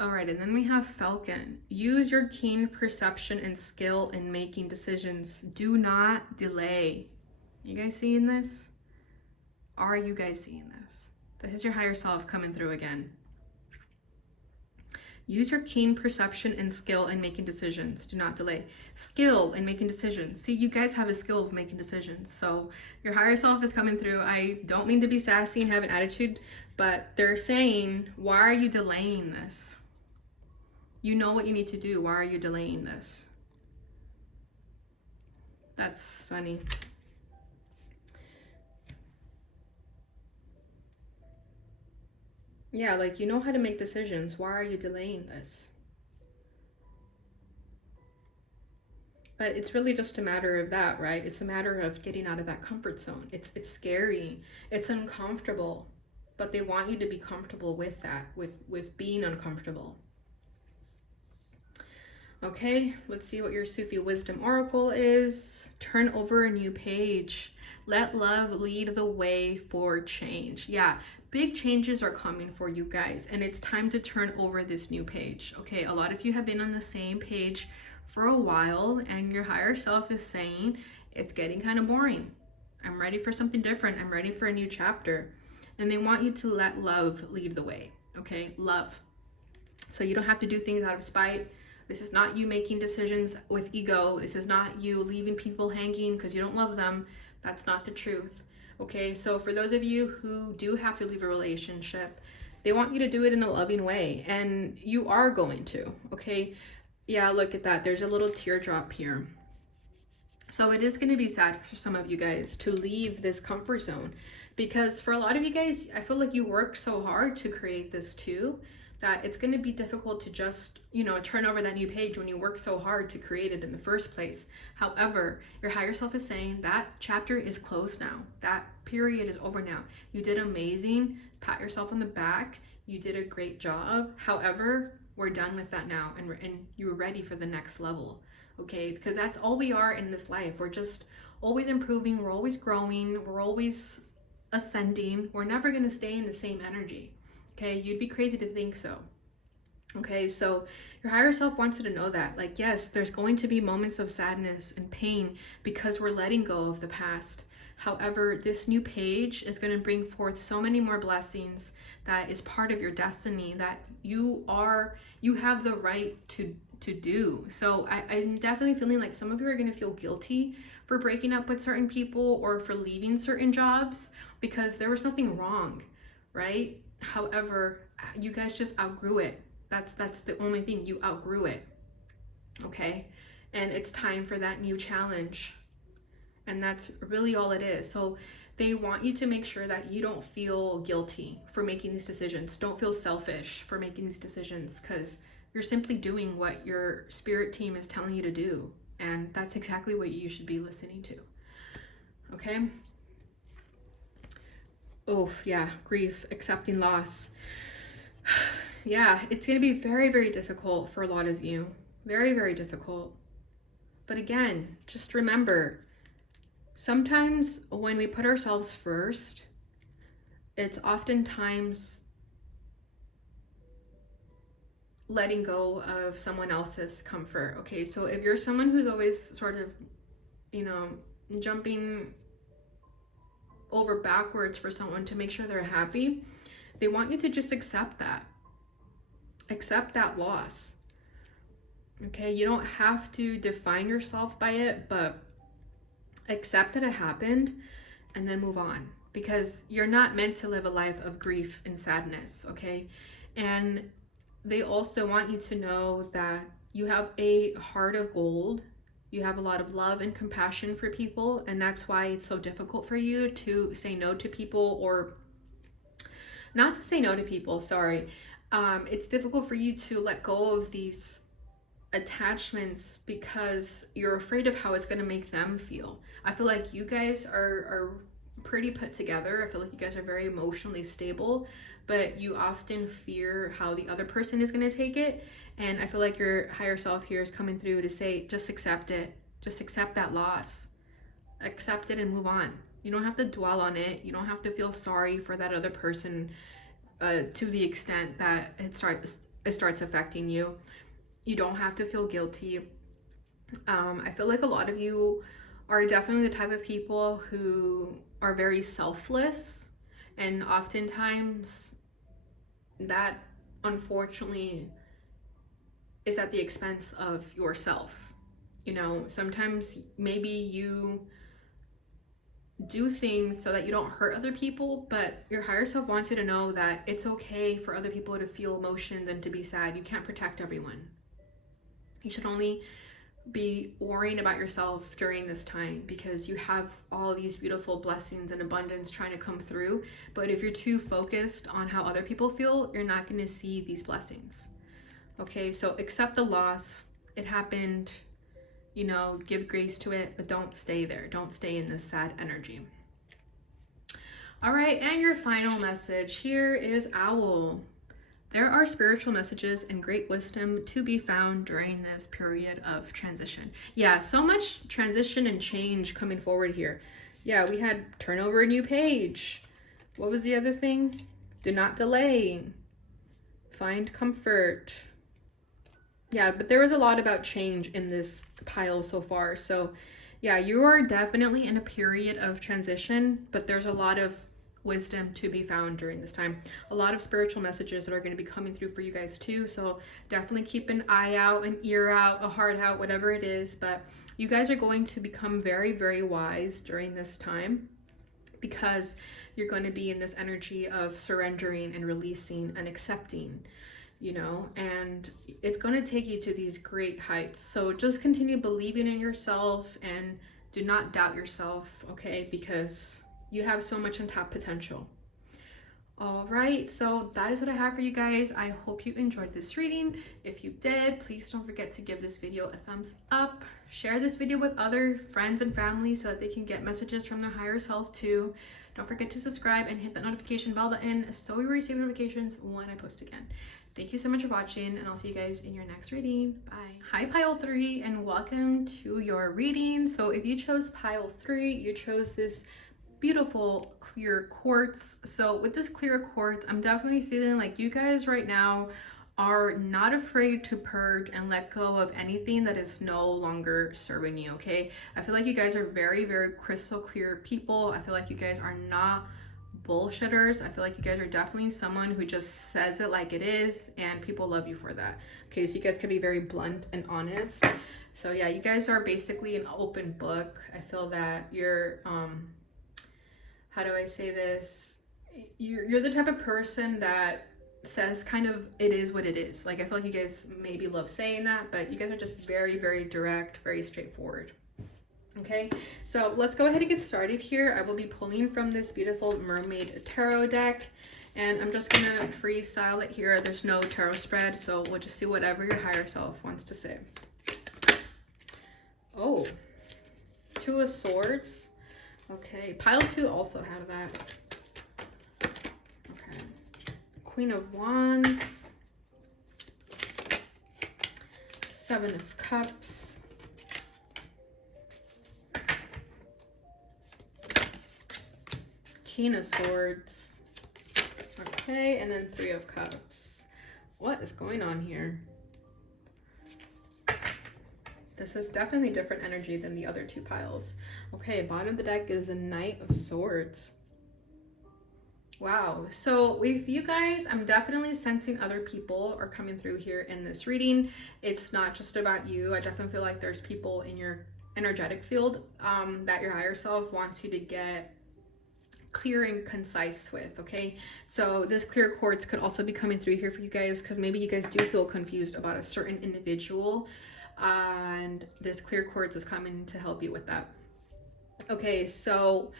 All right, and then we have Falcon. Use your keen perception and skill in making decisions. Do not delay. You guys seeing this? Are you guys seeing this? This is your higher self coming through again. Use your keen perception and skill in making decisions. Do not delay. Skill in making decisions. See, you guys have a skill of making decisions. So your higher self is coming through. I don't mean to be sassy and have an attitude, but they're saying, why are you delaying this? You know what you need to do. Why are you delaying this? That's funny. Yeah, like, you know how to make decisions. Why are you delaying this? But it's really just a matter of that, right? It's a matter of getting out of that comfort zone. It's scary. It's uncomfortable. But they want you to be comfortable with that, with being uncomfortable. Okay, let's see what your Sufi wisdom oracle is. Turn over a new page. Let love lead the way for change. Yeah, big changes are coming for you guys, and it's time to turn over this new page. Okay, a lot of you have been on the same page for a while, and your higher self is saying, it's getting kind of boring. I'm ready for something different. I'm ready for a new chapter. And they want you to let love lead the way. Okay, love. So you don't have to do things out of spite. This is not you making decisions with ego. This is not you leaving people hanging because you don't love them. That's not the truth. Okay, so for those of you who do have to leave a relationship, they want you to do it in a loving way, and you are going to, okay? Yeah, look at that. There's a little teardrop here. So it is going to be sad for some of you guys to leave this comfort zone, because for a lot of you guys, I feel like you work so hard to create this too, that it's going to be difficult to just, you know, turn over that new page when you work so hard to create it in the first place. However, your higher self is saying that chapter is closed now. That period is over now. You did amazing. Pat yourself on the back. You did a great job. However, we're done with that now, and you're ready for the next level. Okay, because that's all we are in this life. We're just always improving. We're always growing. We're always ascending. We're never going to stay in the same energy. Okay, you'd be crazy to think so. Okay, so your higher self wants you to know that, like, yes, there's going to be moments of sadness and pain because we're letting go of the past. However, this new page is going to bring forth so many more blessings that is part of your destiny that you have the right to do. So I'm definitely feeling like some of you are going to feel guilty for breaking up with certain people or for leaving certain jobs because there was nothing wrong, right? However, you guys just outgrew it. That's the only thing. You outgrew it. Okay? And it's time for that new challenge. And that's really all it is. So they want you to make sure that you don't feel guilty for making these decisions. Don't feel selfish for making these decisions, because you're simply doing what your spirit team is telling you to do. And that's exactly what you should be listening to. Okay? Oh, yeah, grief, accepting loss. Yeah, it's going to be very, very difficult for a lot of you. Very, very difficult. But again, just remember, sometimes when we put ourselves first, it's oftentimes letting go of someone else's comfort. Okay, so if you're someone who's always sort of, you know, jumping over backwards for someone to make sure they're happy, they want you to just accept that loss. Okay, you don't have to define yourself by it, but accept that it happened and then move on, because you're not meant to live a life of grief and sadness. Okay, and they also want you to know that you have a heart of gold. You have a lot of love and compassion for people, and that's why it's so difficult for you to say no to people, or not to say no to people, sorry. It's difficult for you to let go of these attachments because you're afraid of how it's going to make them feel. I feel like you guys are pretty put together. I feel like you guys are very emotionally stable, but you often fear how the other person is going to take it. And I feel like your higher self here is coming through to say, just accept it. Just accept that loss. Accept it and move on. You don't have to dwell on it. You don't have to feel sorry for that other person to the extent that it starts affecting you. You don't have to feel guilty. I feel like a lot of you are definitely the type of people who are very selfless, and oftentimes that unfortunately is at the expense of yourself. You know, sometimes maybe you do things so that you don't hurt other people, but your higher self wants you to know that it's okay for other people to feel emotions and to be sad. You can't protect everyone. You should only be worrying about yourself during this time, because you have all these beautiful blessings and abundance trying to come through. But if you're too focused on how other people feel, you're not going to see these blessings. Okay, so accept the loss. It happened. You know, give grace to it, but don't stay there. Don't stay in this sad energy. All right, and your final message here is Owl. There are spiritual messages and great wisdom to be found during this period of transition. Yeah, so much transition and change coming forward here. Yeah, we had turn over a new page. What was the other thing? Do not delay. Find comfort. Yeah, but there was a lot about change in this pile so far. So yeah, you are definitely in a period of transition, but there's a lot of wisdom to be found during this time. A lot of spiritual messages that are going to be coming through for you guys too. So definitely keep an eye out, an ear out, a heart out, whatever it is. But you guys are going to become very, very wise during this time. because you're going to be in this energy of surrendering and releasing and accepting, you know, and it's going to take you to these great heights. So just continue believing in yourself and do not doubt yourself, okay? Because you have so much untapped potential. All right, so that is what I have for you guys. I hope you enjoyed this reading. If you did, please don't forget to give this video a thumbs up. Share this video with other friends and family so that they can get messages from their higher self too. Don't forget to subscribe and hit that notification bell button so you receive notifications when I post again. Thank you so much for watching, and I'll see you guys in your next reading. Bye. Hi, Pile 3, and welcome to your reading. So if you chose Pile 3, you chose this beautiful clear quartz. So with this clear quartz, I'm definitely feeling like you guys right now are not afraid to purge and let go of anything that is no longer serving you, okay? I feel like you guys are very, very crystal clear people. I feel like you guys are not bullshitters. I feel like you guys are definitely someone who just says it like it is, and people love you for that. Okay, so you guys can be very blunt and honest. So yeah, you guys are basically an open book. I feel that you're how do I say this? You're the type of person that says kind of it is what it is. Like, I feel like you guys maybe love saying that, but you guys are just very, very direct, very straightforward. Okay, so let's go ahead and get started here. I will be pulling from this beautiful Mermaid Tarot deck, and I'm just gonna freestyle it here. There's no tarot spread, so we'll just do whatever your higher self wants to say. Oh, Two of Swords. Okay, Pile 2 also had that. Okay, Queen of Wands, Seven of Cups, King of Swords. Okay, and then Three of Cups. What is going on here? This is definitely different energy than the other two piles. Okay, bottom of the deck is the Knight of Swords. Wow, so with you guys, I'm definitely sensing other people are coming through here in this reading. It's not just about you. I definitely feel like there's people in your energetic field that your higher self wants you to get clear and concise with, okay? So this clear quartz could also be coming through here for you guys, because maybe you guys do feel confused about a certain individual, and this clear quartz is coming to help you with that. Okay, so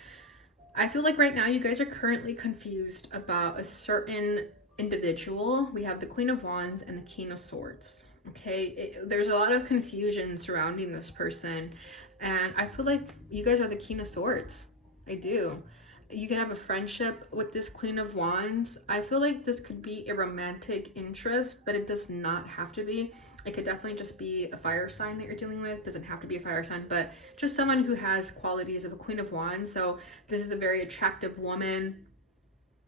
I feel like right now you guys are currently confused about a certain individual. We have the Queen of Wands and the King of Swords. Okay, there's a lot of confusion surrounding this person, and I feel like you guys are the King of Swords. I do. You can have a friendship with this Queen of Wands. I feel like this could be a romantic interest, but it does not have to be. It could definitely just be a fire sign that you're dealing with. Doesn't have to be a fire sign, but just someone who has qualities of a Queen of Wands. So this is a very attractive woman,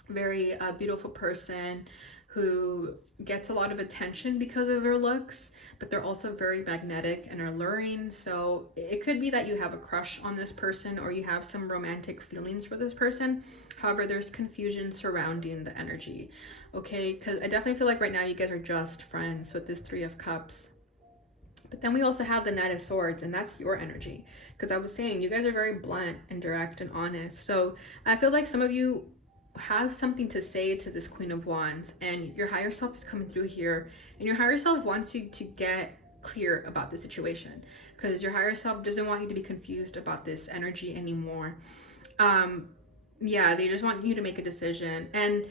very beautiful person who gets a lot of attention because of their looks, but they're also very magnetic and alluring. So it could be that you have a crush on this person, or you have some romantic feelings for this person. However, there's confusion surrounding the energy, okay? Because I definitely feel like right now you guys are just friends with this Three of Cups. But then we also have the Knight of Swords, and that's your energy. Because I was saying, you guys are very blunt and direct and honest. So I feel like some of you have something to say to this Queen of Wands, and your higher self is coming through here, and your higher self wants you to get clear about the situation, because your higher self doesn't want you to be confused about this energy anymore. Yeah, they just want you to make a decision. And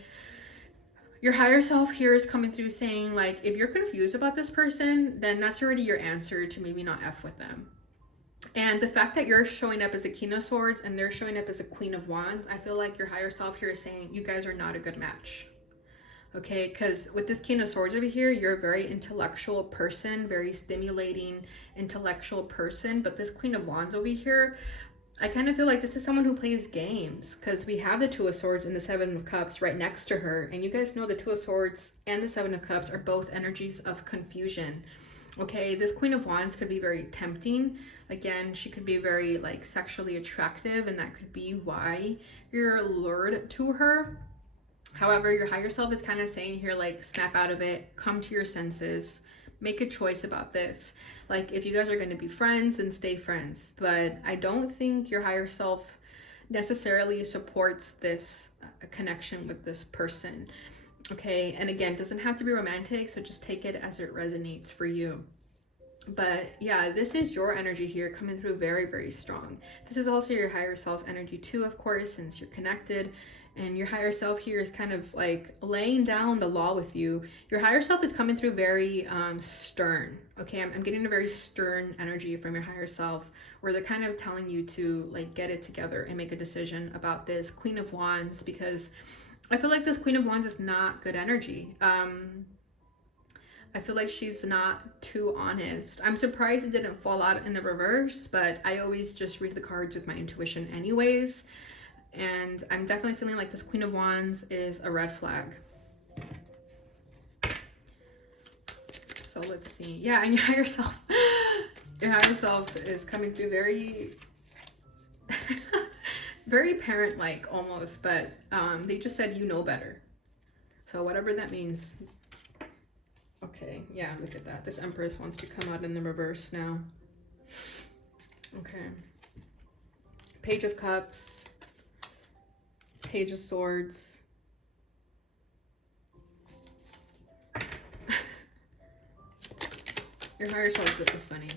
your higher self here is coming through saying, like, if you're confused about this person, then that's already your answer to maybe not F with them. And the fact that you're showing up as a King of Swords and they're showing up as a Queen of Wands, I feel like your higher self here is saying you guys are not a good match. Okay, because with this King of Swords over here, you're a very intellectual person, very stimulating intellectual person. But this Queen of Wands over here, I kind of feel like this is someone who plays games, because we have the Two of Swords and the Seven of Cups right next to her. And you guys know the Two of Swords and the Seven of Cups are both energies of confusion. Okay, this Queen of Wands could be very tempting. Again, she could be very like sexually attractive, and that could be why you're lured to her. However, your higher self is kind of saying here, like, snap out of it, come to your senses, make a choice about this. Like, if you guys are going to be friends, then stay friends. But I don't think your higher self necessarily supports this connection with this person. Okay, and again, doesn't have to be romantic, so just take it as it resonates for you. But yeah, this is your energy here coming through very, very strong. This is also your higher self's energy too, of course, since you're connected. And your higher self here is kind of like laying down the law with you. Your higher self is coming through very stern. Okay, I'm getting a very stern energy from your higher self, where they're kind of telling you to like get it together and make a decision about this Queen of Wands, because I feel like this Queen of Wands is not good energy. I feel like she's not too honest. I'm surprised it didn't fall out in the reverse, but I always just read the cards with my intuition anyways. And I'm definitely feeling like this Queen of Wands is a red flag. So let's see. Yeah, and your higher self is coming through very, very parent-like almost, but they just said, you know better. So whatever that means. Okay, yeah, look at that. This Empress wants to come out in the reverse now. Okay. Page of Cups. Page of Swords. Your higher self is funny.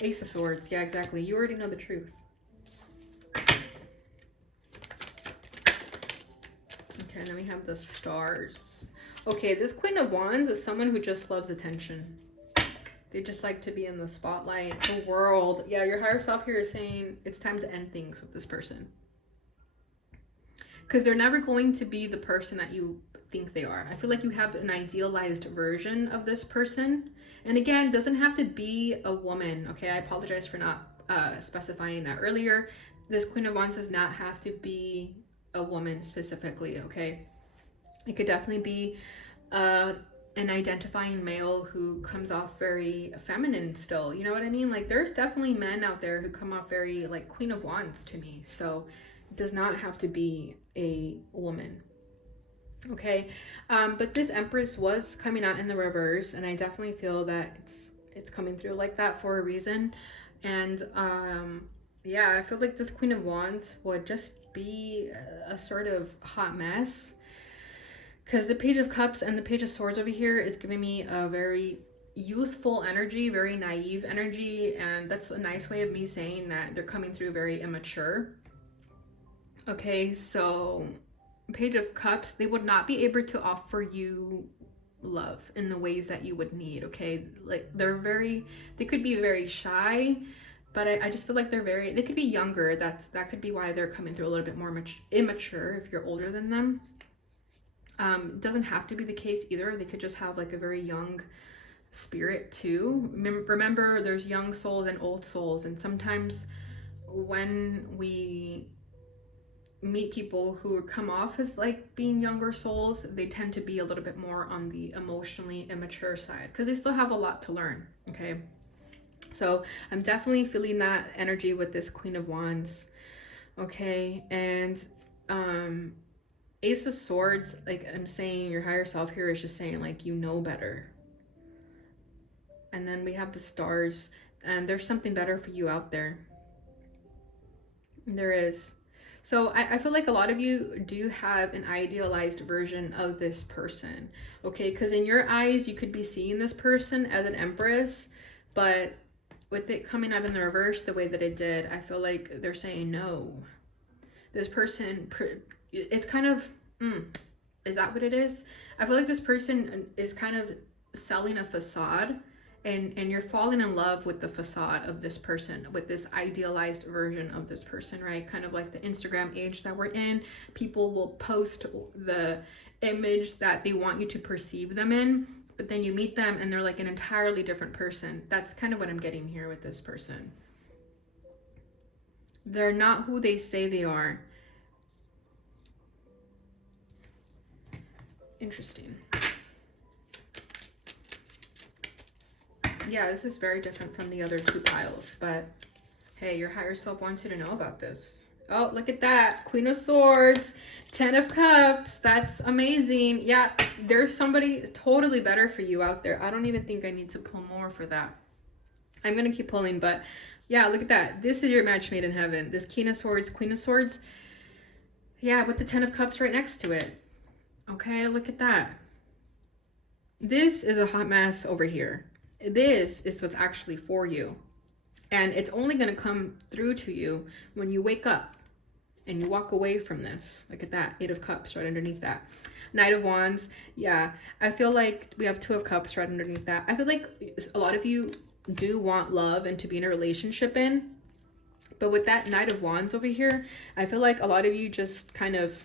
Ace of Swords. Yeah, exactly. You already know the truth. Okay, and then we have the Stars. Okay, this Queen of Wands is someone who just loves attention. They just like to be in the spotlight, the world. Yeah, your higher self here is saying it's time to end things with this person. Because they're never going to be the person that you think they are. I feel like you have an idealized version of this person. And again, doesn't have to be a woman. Okay, I apologize for not specifying that earlier. This Queen of Wands does not have to be a woman specifically, okay? It could definitely be an identifying male who comes off very feminine still. You know what I mean? Like, there's definitely men out there who come off very like Queen of Wands to me. So it does not have to be a woman. Okay, but this Empress was coming out in the reverse, and I definitely feel that it's coming through like that for a reason. And yeah, I feel like this Queen of Wands would just be a sort of hot mess, because the Page of Cups and the Page of Swords over here is giving me a very youthful energy, very naive energy, and that's a nice way of me saying that they're coming through very immature. Okay, so Page of Cups, they would not be able to offer you love in the ways that you would need. Okay, like they could be very shy, but I just feel like they could be younger. That could be why they're coming through a little bit more immature if you're older than them. It doesn't have to be the case either. They could just have like a very young spirit too. Remember, there's young souls and old souls, and sometimes when we meet people who come off as like being younger souls, they tend to be a little bit more on the emotionally immature side, because they still have a lot to learn. Okay, so I'm definitely feeling that energy with this Queen of Wands. Okay, and Ace of Swords, like I'm saying, your higher self here is just saying like, you know better. And then we have the Stars, and there's something better for you out there. There is. So I feel like a lot of you do have an idealized version of this person, okay? Because in your eyes, you could be seeing this person as an Empress, but with it coming out in the reverse the way that it did, I feel like they're saying no. This person, it's kind of, is that what it is? I feel like this person is kind of selling a facade, and you're falling in love with the facade of this person, with this idealized version of this person, right? Kind of like the Instagram age that we're in. People will post the image that they want you to perceive them in, but then you meet them and they're like an entirely different person. That's kind of what I'm getting here with this person. They're not who they say they are. Interesting. Yeah, this is very different from the other two piles, but hey, your higher self wants you to know about this. Oh, look at that. Queen of Swords, 10 of Cups. That's amazing. Yeah, there's somebody totally better for you out there. I don't even think I need to pull more for that. I'm going to keep pulling, but Yeah, look at that. This is your match made in heaven. This King of Swords, Queen of Swords. Yeah, with the Ten of Cups right next to it. Okay, look at that. This is a hot mess over here. This is what's actually for you. And it's only going to come through to you when you wake up and you walk away from this. Look at that. 8 of Cups right underneath that. Knight of Wands. Yeah, I feel like we have 2 of Cups right underneath that. I feel like a lot of you do want love and to be in a relationship in. But with that Knight of Wands over here, I feel like a lot of you just kind of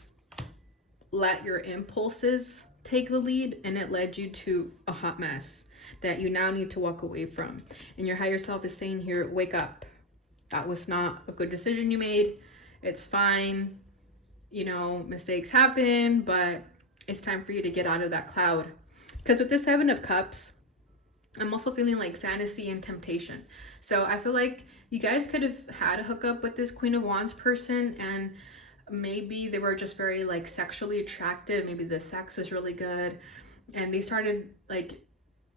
let your impulses take the lead, and it led you to a hot mess that you now need to walk away from. And your higher self is saying here, wake up. That was not a good decision you made. It's fine. You know, mistakes happen, but it's time for you to get out of that cloud. Because with this 7 of Cups, I'm also feeling like fantasy and temptation. So I feel like you guys could have had a hookup with this Queen of Wands person, and maybe they were just very like sexually attractive. Maybe the sex was really good, and they started like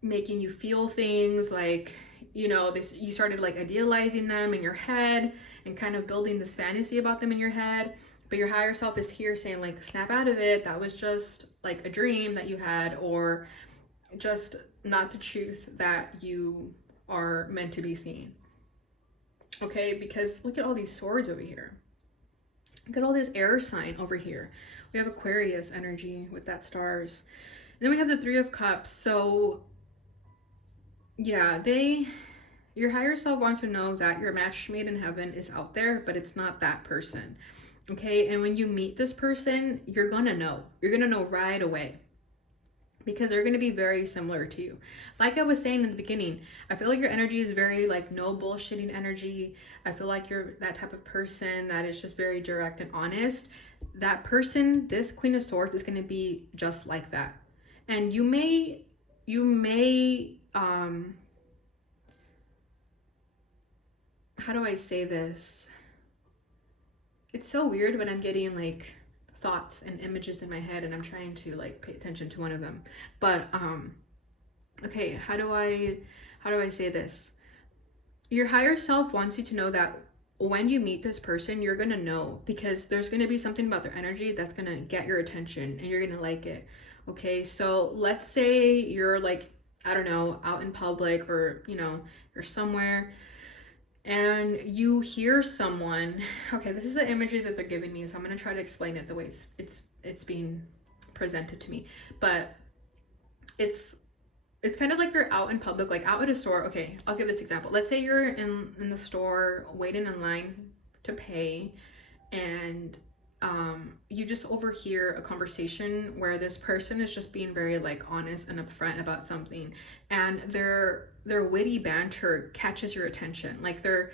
making you feel things like, you know, this, you started like idealizing them in your head and kind of building this fantasy about them in your head. But your higher self is here saying like, snap out of it. That was just like a dream that you had, or just not the truth that you are meant to be seeing. Okay, because look at all these swords over here. Look at all this air sign over here. We have Aquarius energy with that stars. And then we have the 3 of Cups. So yeah, your higher self wants to know that your match made in heaven is out there, but it's not that person. Okay, and when you meet this person, you're gonna know. You're gonna know right away, because they're going to be very similar to you. Like I was saying in the beginning, I feel like your energy is very like no bullshitting energy. I feel like you're that type of person that is just very direct and honest. That person, this Queen of Swords, is going to be just like that. And you may how do I say this? It's so weird when I'm getting like thoughts and images in my head and I'm trying to like pay attention to one of them. But okay, how do I say this? Your higher self wants you to know that when you meet this person, you're gonna know, because there's gonna be something about their energy that's gonna get your attention and you're gonna like it. Okay, so let's say you're like, I don't know, out in public, or you know, you're somewhere and you hear someone. Okay, this is the imagery that they're giving me, so I'm going to try to explain it the way it's being presented to me. But it's kind of like you're out in public, like out at a store. Okay, I'll give this example. Let's say you're in the store waiting in line to pay, and you just overhear a conversation where this person is just being very like honest and upfront about something, and their witty banter catches your attention. Like their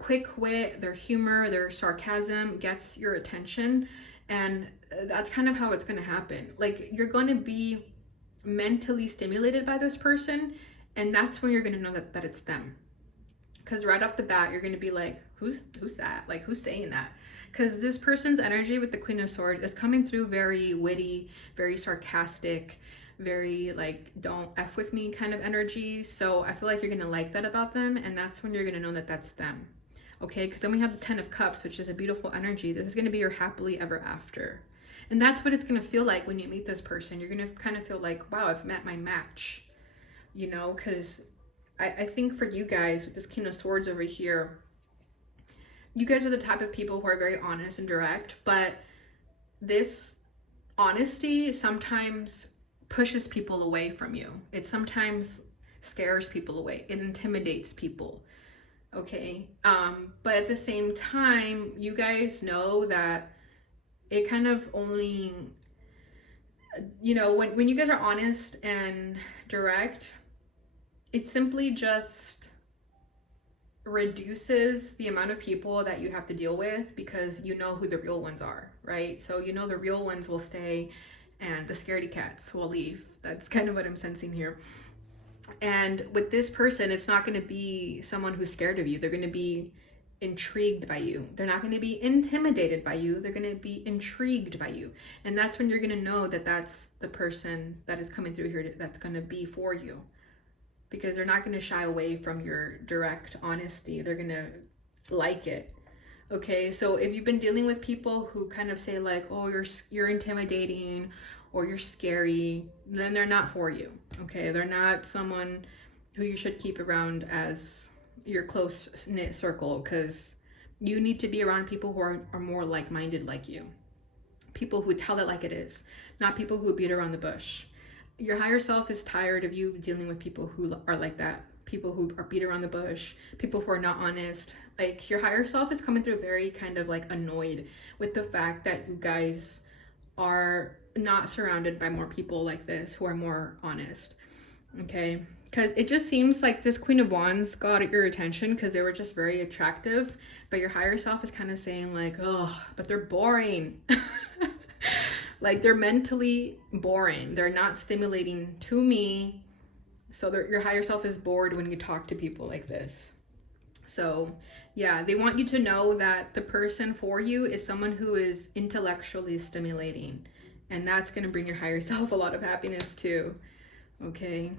quick wit, their humor, their sarcasm gets your attention, and that's kind of how it's going to happen. Like you're going to be mentally stimulated by this person, and that's when you're going to know that it's them. Because right off the bat, you're going to be like, who's that? Like, who's saying that? Because this person's energy with the Queen of Swords is coming through very witty, very sarcastic, very like, don't F with me kind of energy. So I feel like you're going to like that about them, and that's when you're going to know that that's them. Okay, because then we have the 10 of Cups, which is a beautiful energy. This is going to be your happily ever after. And that's what it's going to feel like when you meet this person. You're going to kind of feel like, wow, I've met my match. You know, because I think for you guys with this King of Swords over here, you guys are the type of people who are very honest and direct, but this honesty sometimes pushes people away from you. It sometimes scares people away. It intimidates people. Okay. But at the same time, you guys know that it kind of only, you know, when you guys are honest and direct, it simply just reduces the amount of people that you have to deal with, because you know who the real ones are, right? So you know the real ones will stay and the scaredy cats will leave. That's kind of what I'm sensing here. And with this person, it's not going to be someone who's scared of you. They're going to be intrigued by you. They're not going to be intimidated by you. They're going to be intrigued by you. And that's when you're going to know that that's the person that is coming through here that's going to be for you. because they're not going to shy away from your direct honesty. They're going to like it. Okay, so if you've been dealing with people who kind of say like, oh, you're intimidating or you're scary, then they're not for you. Okay, they're not someone who you should keep around as your close knit circle, because you need to be around people who are more like-minded like you. People who tell it like it is, not people who beat around the bush. Your higher self is tired of you dealing with people who are like that, people who are beat around the bush, people who are not honest. Like, your higher self is coming through very kind of like annoyed with the fact that you guys are not surrounded by more people like this who are more honest. Okay, because it just seems like this Queen of Wands got your attention because they were just very attractive, but your higher self is kind of saying like, oh, but they're boring. Like, they're mentally boring. They're not stimulating to me. So your higher self is bored when you talk to people like this. So yeah, they want you to know that the person for you is someone who is intellectually stimulating, and that's going to bring your higher self a lot of happiness too. Okay,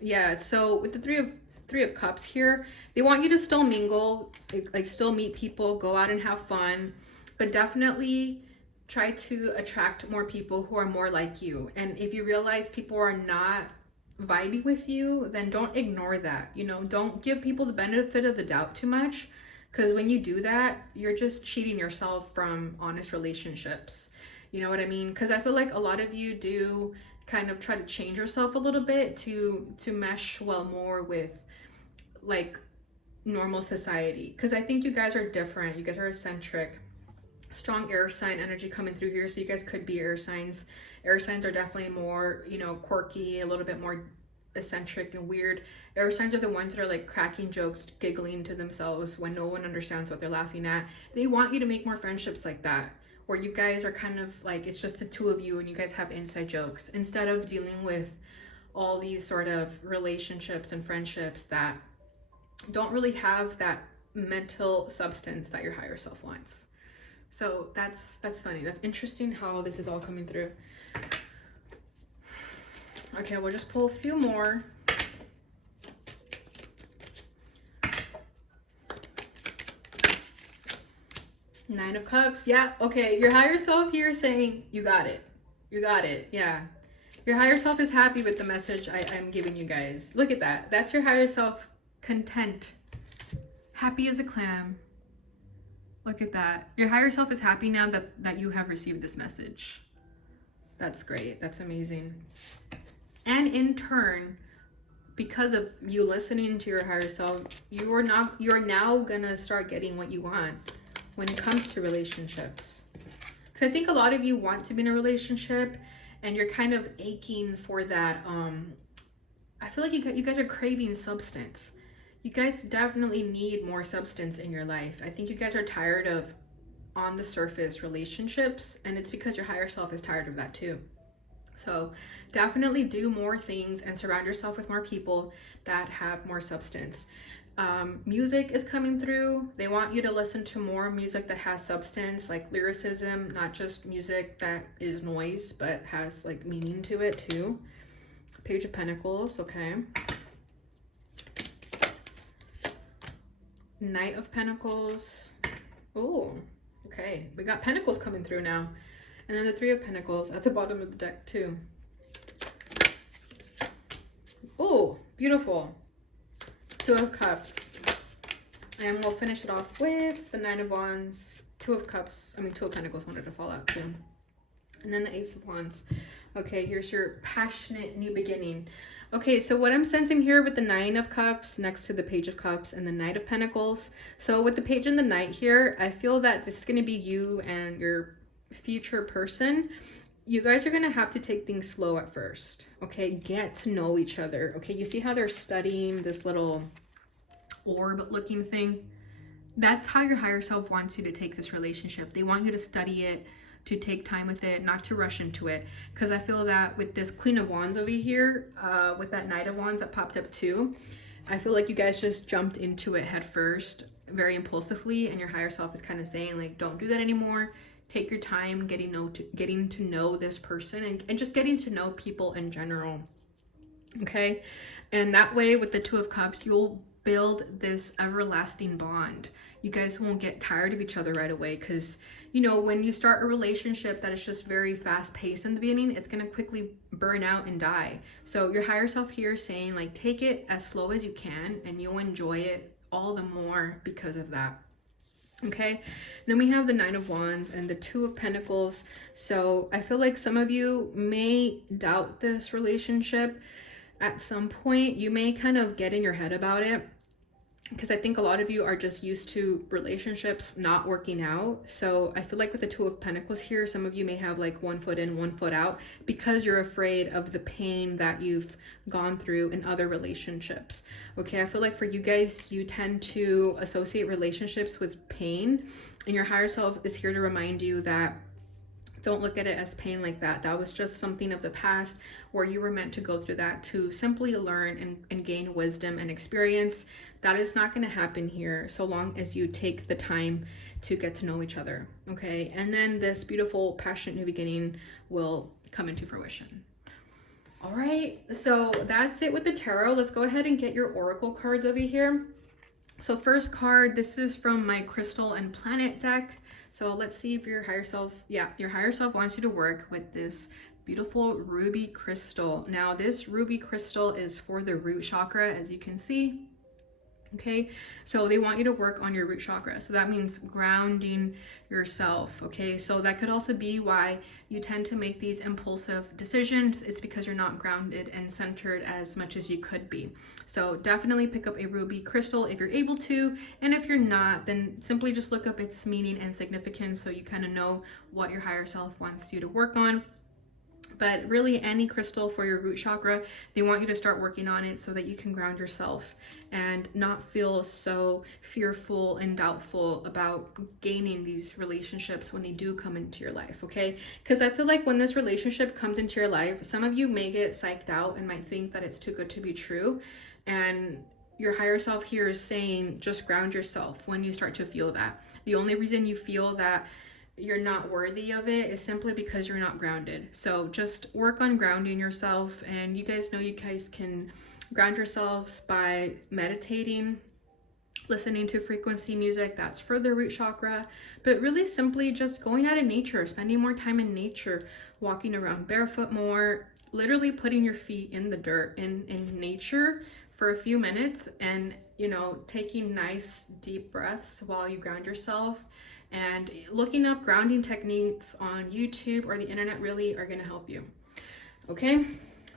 yeah, so with the three of cups here, they want you to still mingle, like still meet people, go out and have fun, but definitely try to attract more people who are more like you. And if you realize people are not vibing with you, then don't ignore that. You know, don't give people the benefit of the doubt too much, because when you do that, you're just cheating yourself from honest relationships. You know what I mean? Because I feel like a lot of you do kind of try to change yourself a little bit to mesh well more with like normal society, because I think you guys are different. You guys are eccentric. Strong air sign energy coming through here, so you guys could be air signs. Air signs are definitely more, you know, quirky, a little bit more eccentric and weird. Air signs are the ones that are like cracking jokes, giggling to themselves when no one understands what they're laughing at. They want you to make more friendships like that, where you guys are kind of like, it's just the two of you and you guys have inside jokes, instead of dealing with all these sort of relationships and friendships that don't really have that mental substance that your higher self wants. So that's funny. That's interesting how this is all coming through. Okay, we'll just pull a few more. Nine of Cups. Yeah, okay. Your higher self here is saying, you got it. You got it. Yeah. Your higher self is happy with the message I'm giving you guys. Look at that. That's your higher self, content. Happy as a clam. Look at that. Your higher self is happy now that you have received this message. That's great. That's amazing. And in turn, because of you listening to your higher self, you're now gonna start getting what you want when it comes to relationships. Because I think a lot of you want to be in a relationship and you're kind of aching for that. I feel like you guys are craving substance. You guys definitely need more substance in your life. I think you guys are tired of on the surface relationships, and it's because your higher self is tired of that too. So definitely do more things and surround yourself with more people that have more substance. Music is coming through. They want you to listen to more music that has substance, like lyricism, not just music that is noise, but has like meaning to it too. Page of Pentacles, okay. Knight of Pentacles. Oh, okay. We got Pentacles coming through now. And then the Three of Pentacles at the bottom of the deck too. Oh, beautiful. Two of Cups. And we'll finish it off with the Nine of Wands. Two of Pentacles wanted to fall out too. And then the Ace of Wands. Okay, here's your passionate new beginning. Okay, so what I'm sensing here with the Nine of Cups next to the Page of Cups and the Knight of Pentacles. So with the Page and the Knight here, I feel that this is going to be you and your future person. You guys are going to have to take things slow at first. Okay, get to know each other. Okay, you see how they're studying this little orb looking thing? That's how your higher self wants you to take this relationship. They want you to study it, to take time with it, not to rush into it. Because I feel that with this Queen of Wands over here, with that Knight of Wands that popped up too, I feel like you guys just jumped into it head first, very impulsively, and your higher self is kind of saying like, don't do that anymore. Take your time getting to know this person and just getting to know people in general. Okay, and that way with the Two of Cups, you'll build this everlasting bond. You guys won't get tired of each other right away, because you know, when you start a relationship that is just very fast paced in the beginning, it's going to quickly burn out and die. So your higher self here is saying, like, take it as slow as you can and you'll enjoy it all the more because of that. Okay, then we have the Nine of Wands and the Two of Pentacles. So I feel like some of you may doubt this relationship at some point. You may kind of get in your head about it, because I think a lot of you are just used to relationships not working out. So I feel like with the Two of Pentacles here, some of you may have like one foot in, one foot out, because you're afraid of the pain that you've gone through in other relationships. Okay, I feel like for you guys, you tend to associate relationships with pain, and your higher self is here to remind you that don't look at it as pain like that. That was just something of the past where you were meant to go through that to simply learn and gain wisdom and experience. That is not going to happen here so long as you take the time to get to know each other. Okay, and then this beautiful, passionate new beginning will come into fruition. All right, so that's it with the tarot. Let's go ahead and get your oracle cards over here. So first card, this is from my crystal and planet deck. So let's see if your higher self, your higher self wants you to work with this beautiful ruby crystal. Now this ruby crystal is for the root chakra, as you can see. Okay, so they want you to work on your root chakra. So that means grounding yourself. Okay, so that could also be why you tend to make these impulsive decisions. It's because you're not grounded and centered as much as you could be. So definitely pick up a ruby crystal if you're able to. And if you're not, then simply just look up its meaning and significance so you kind of know what your higher self wants you to work on. But really, any crystal for your root chakra, they want you to start working on it so that you can ground yourself and not feel so fearful and doubtful about gaining these relationships when they do come into your life, okay? Because I feel like when this relationship comes into your life, some of you may get psyched out and might think that it's too good to be true. And your higher self here is saying, just ground yourself when you start to feel that. The only reason you feel that you're not worthy of it is simply because you're not grounded. So just work on grounding yourself. And you guys know you guys can ground yourselves by meditating, listening to frequency music that's for the root chakra, but really simply just going out in nature, spending more time in nature, walking around barefoot more, literally putting your feet in the dirt in nature for a few minutes, and you know, taking nice deep breaths while you ground yourself. And looking up grounding techniques on YouTube or the internet really are going to help you. Okay,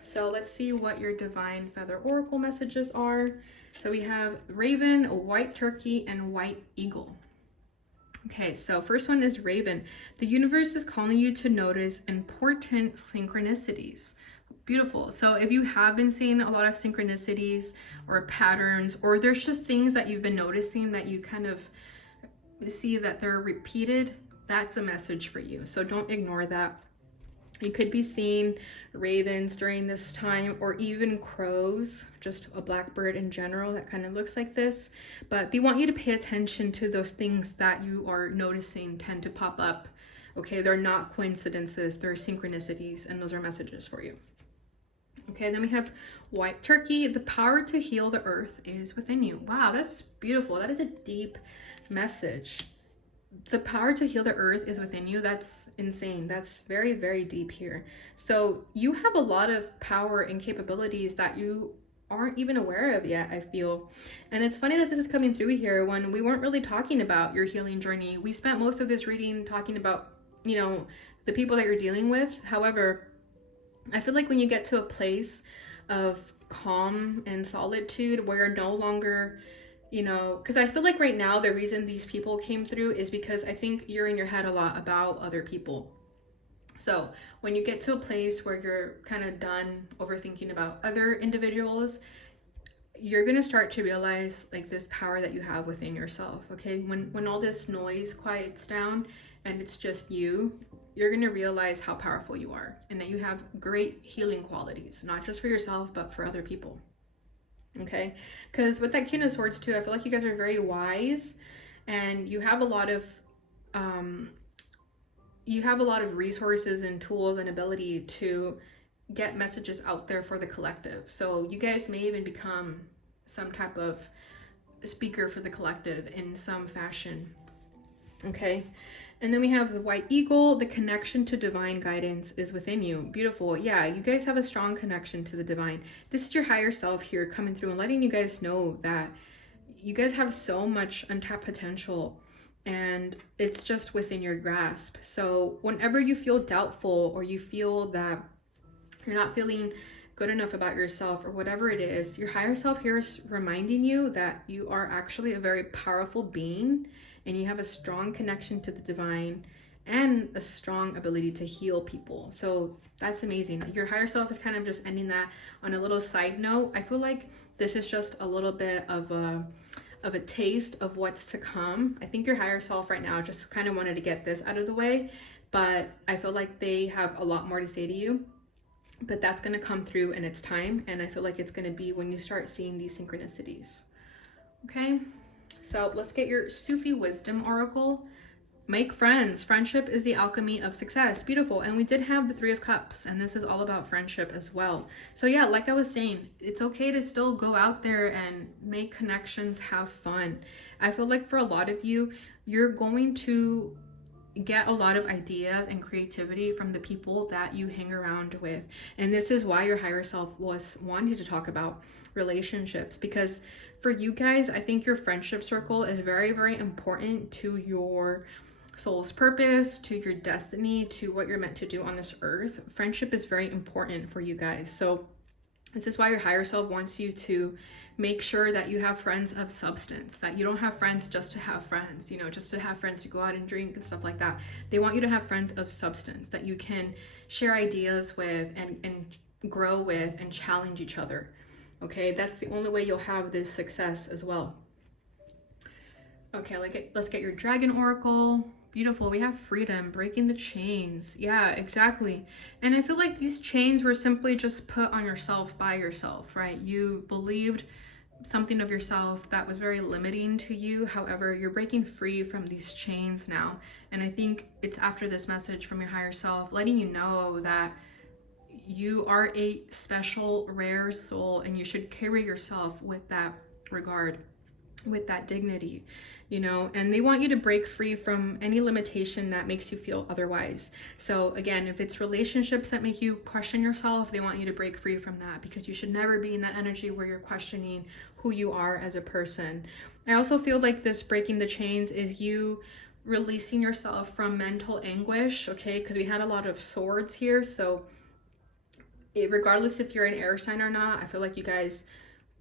so let's see what your divine feather oracle messages are. So we have Raven, White Turkey, and White Eagle. Okay, so first one is Raven. The universe is calling you to notice important synchronicities. Beautiful. So if you have been seeing a lot of synchronicities or patterns, or there's just things that you've been noticing that you kind of see that they're repeated, that's a message for you. So don't ignore that. You could be seeing ravens during this time, or even crows, just a blackbird in general that kind of looks like this. But they want you to pay attention to those things that you are noticing tend to pop up. Okay, they're not coincidences, they're synchronicities, and those are messages for you. Okay, then we have White Turkey. The power to heal the earth is within you. Wow, that's beautiful. That is a deep message. The power to heal the earth is within you. That's insane. That's very, very deep here. So you have a lot of power and capabilities that you aren't even aware of yet, I feel. And it's funny that this is coming through here when we weren't really talking about your healing journey. We spent most of this reading talking about, you know, the people that you're dealing with. However, I feel like when you get to a place of calm and solitude where you're no longer, you know, because I feel like right now the reason these people came through is because I think you're in your head a lot about other people. So when you get to a place where you're kind of done overthinking about other individuals, you're going to start to realize like this power that you have within yourself. Okay, when all this noise quiets down and it's just you're going to realize how powerful you are and that you have great healing qualities, not just for yourself, but for other people. Okay, because with that King of Swords too, I feel like you guys are very wise and you have a lot of resources and tools and ability to get messages out there for the collective. So you guys may even become some type of speaker for the collective in some fashion. Okay. And then we have the white eagle. The connection to divine guidance is within you. Beautiful. Yeah, you guys have a strong connection to the divine. This is your higher self here coming through and letting you guys know that you guys have so much untapped potential and it's just within your grasp. So whenever you feel doubtful or you feel that you're not feeling good enough about yourself or whatever it is, your higher self here is reminding you that you are actually a very powerful being and you have a strong connection to the divine and a strong ability to heal people. So that's amazing. Your higher self is kind of just ending that on a little side note. I feel like this is just a little bit of a taste of what's to come. I think your higher self right now just kind of wanted to get this out of the way, but I feel like they have a lot more to say to you. But that's going to come through in its time, and I feel like it's going to be when you start seeing these synchronicities. Okay, so let's get your Sufi wisdom oracle. Make friends. Friendship is the alchemy of success. Beautiful. And we did have the 3 of Cups, and this is all about friendship as well. So yeah, like I was saying, it's okay to still go out there and make connections, have fun. I feel like for a lot of you, you're going to get a lot of ideas and creativity from the people that you hang around with. And this is why your higher self was wanting to talk about relationships, because for you guys, I think your friendship circle is very, very important to your soul's purpose, to your destiny, to what you're meant to do on this earth. Friendship is very important for you guys. So this is why your higher self wants you to make sure that you have friends of substance, that you don't have friends just to have friends, you know, just to have friends to go out and drink and stuff like that. They want you to have friends of substance that you can share ideas with and grow with and challenge each other. Okay, that's the only way you'll have this success as well. Okay, let's get your dragon oracle. Beautiful. We have freedom, breaking the chains. Yeah, exactly. And I feel like these chains were simply just put on yourself by yourself, right? You believed something of yourself that was very limiting to you. However, you're breaking free from these chains now. And I think it's after this message from your higher self, letting you know that you are a special, rare soul, and you should carry yourself with that regard, with that dignity, you know, and they want you to break free from any limitation that makes you feel otherwise. So again, if it's relationships that make you question yourself, they want you to break free from that, because you should never be in that energy where you're questioning who you are as a person. I also feel like this breaking the chains is you releasing yourself from mental anguish, okay, because we had a lot of swords here. So regardless if you're an air sign or not, I feel like you guys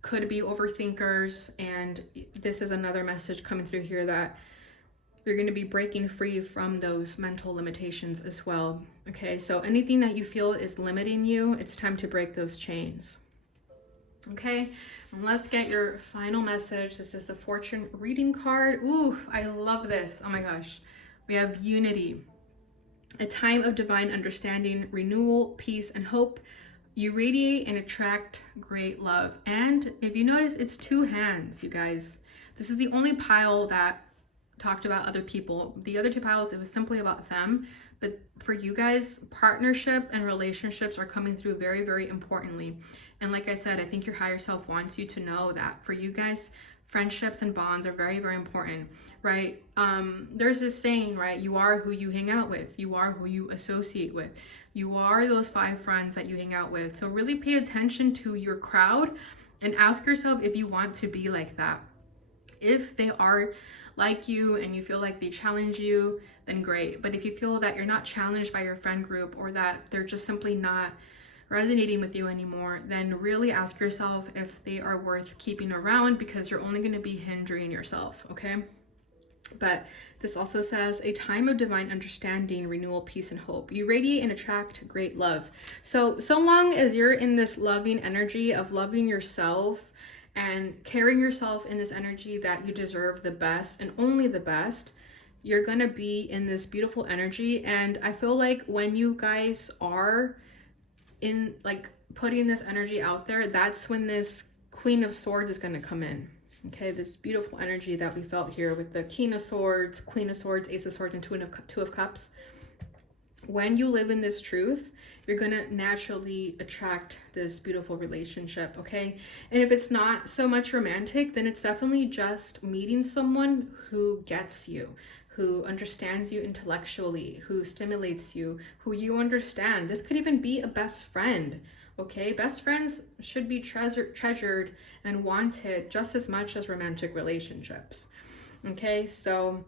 could be overthinkers, and this is another message coming through here that you're going to be breaking free from those mental limitations as well. Okay, so anything that you feel is limiting you, it's time to break those chains. Okay, and let's get your final message. This is the fortune reading card. Ooh, I love this. Oh my gosh. We have unity, a time of divine understanding, renewal, peace, and hope. You radiate and attract great love. And if you notice, it's 2 hands, you guys. This is the only pile that talked about other people. The other 2 piles, it was simply about them. But for you guys, partnership and relationships are coming through very, very importantly. And like I said, I think your higher self wants you to know that for you guys, friendships and bonds are very, very important, right? There's this saying, right? You are who you hang out with. You are who you associate with. You are those 5 friends that you hang out with. So really pay attention to your crowd and ask yourself if you want to be like that. If they are like you and you feel like they challenge you, then great. But if you feel that you're not challenged by your friend group, or that they're just simply not resonating with you anymore, then really ask yourself if they are worth keeping around, because you're only going to be hindering yourself, okay? But this also says a time of divine understanding, renewal, peace, and hope. You radiate and attract great love. So long as you're in this loving energy of loving yourself and carrying yourself in this energy that you deserve the best and only the best, you're going to be in this beautiful energy. And I feel like when you guys are in like putting this energy out there, that's when this Queen of Swords is going to come in. Okay, this beautiful energy that we felt here with the King of Swords, Queen of Swords, Ace of Swords, and Two of Cups. when you live in this truth, you're gonna naturally attract this beautiful relationship, okay? And if it's not so much romantic, then it's definitely just meeting someone who gets you, who understands you intellectually, who stimulates you, who you understand. This could even be a best friend, okay? Best friends should be treasured and wanted just as much as romantic relationships, okay? So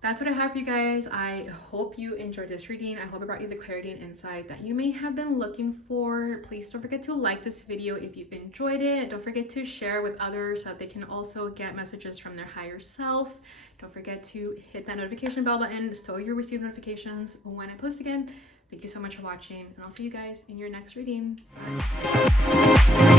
that's what I have for you guys. I hope you enjoyed this reading. I hope it brought you the clarity and insight that you may have been looking for. Please don't forget to like this video if you've enjoyed it. Don't forget to share with others so that they can also get messages from their higher self. Don't forget to hit that notification bell button so you'll receive notifications when I post again. Thank you so much for watching, and I'll see you guys in your next reading. Bye.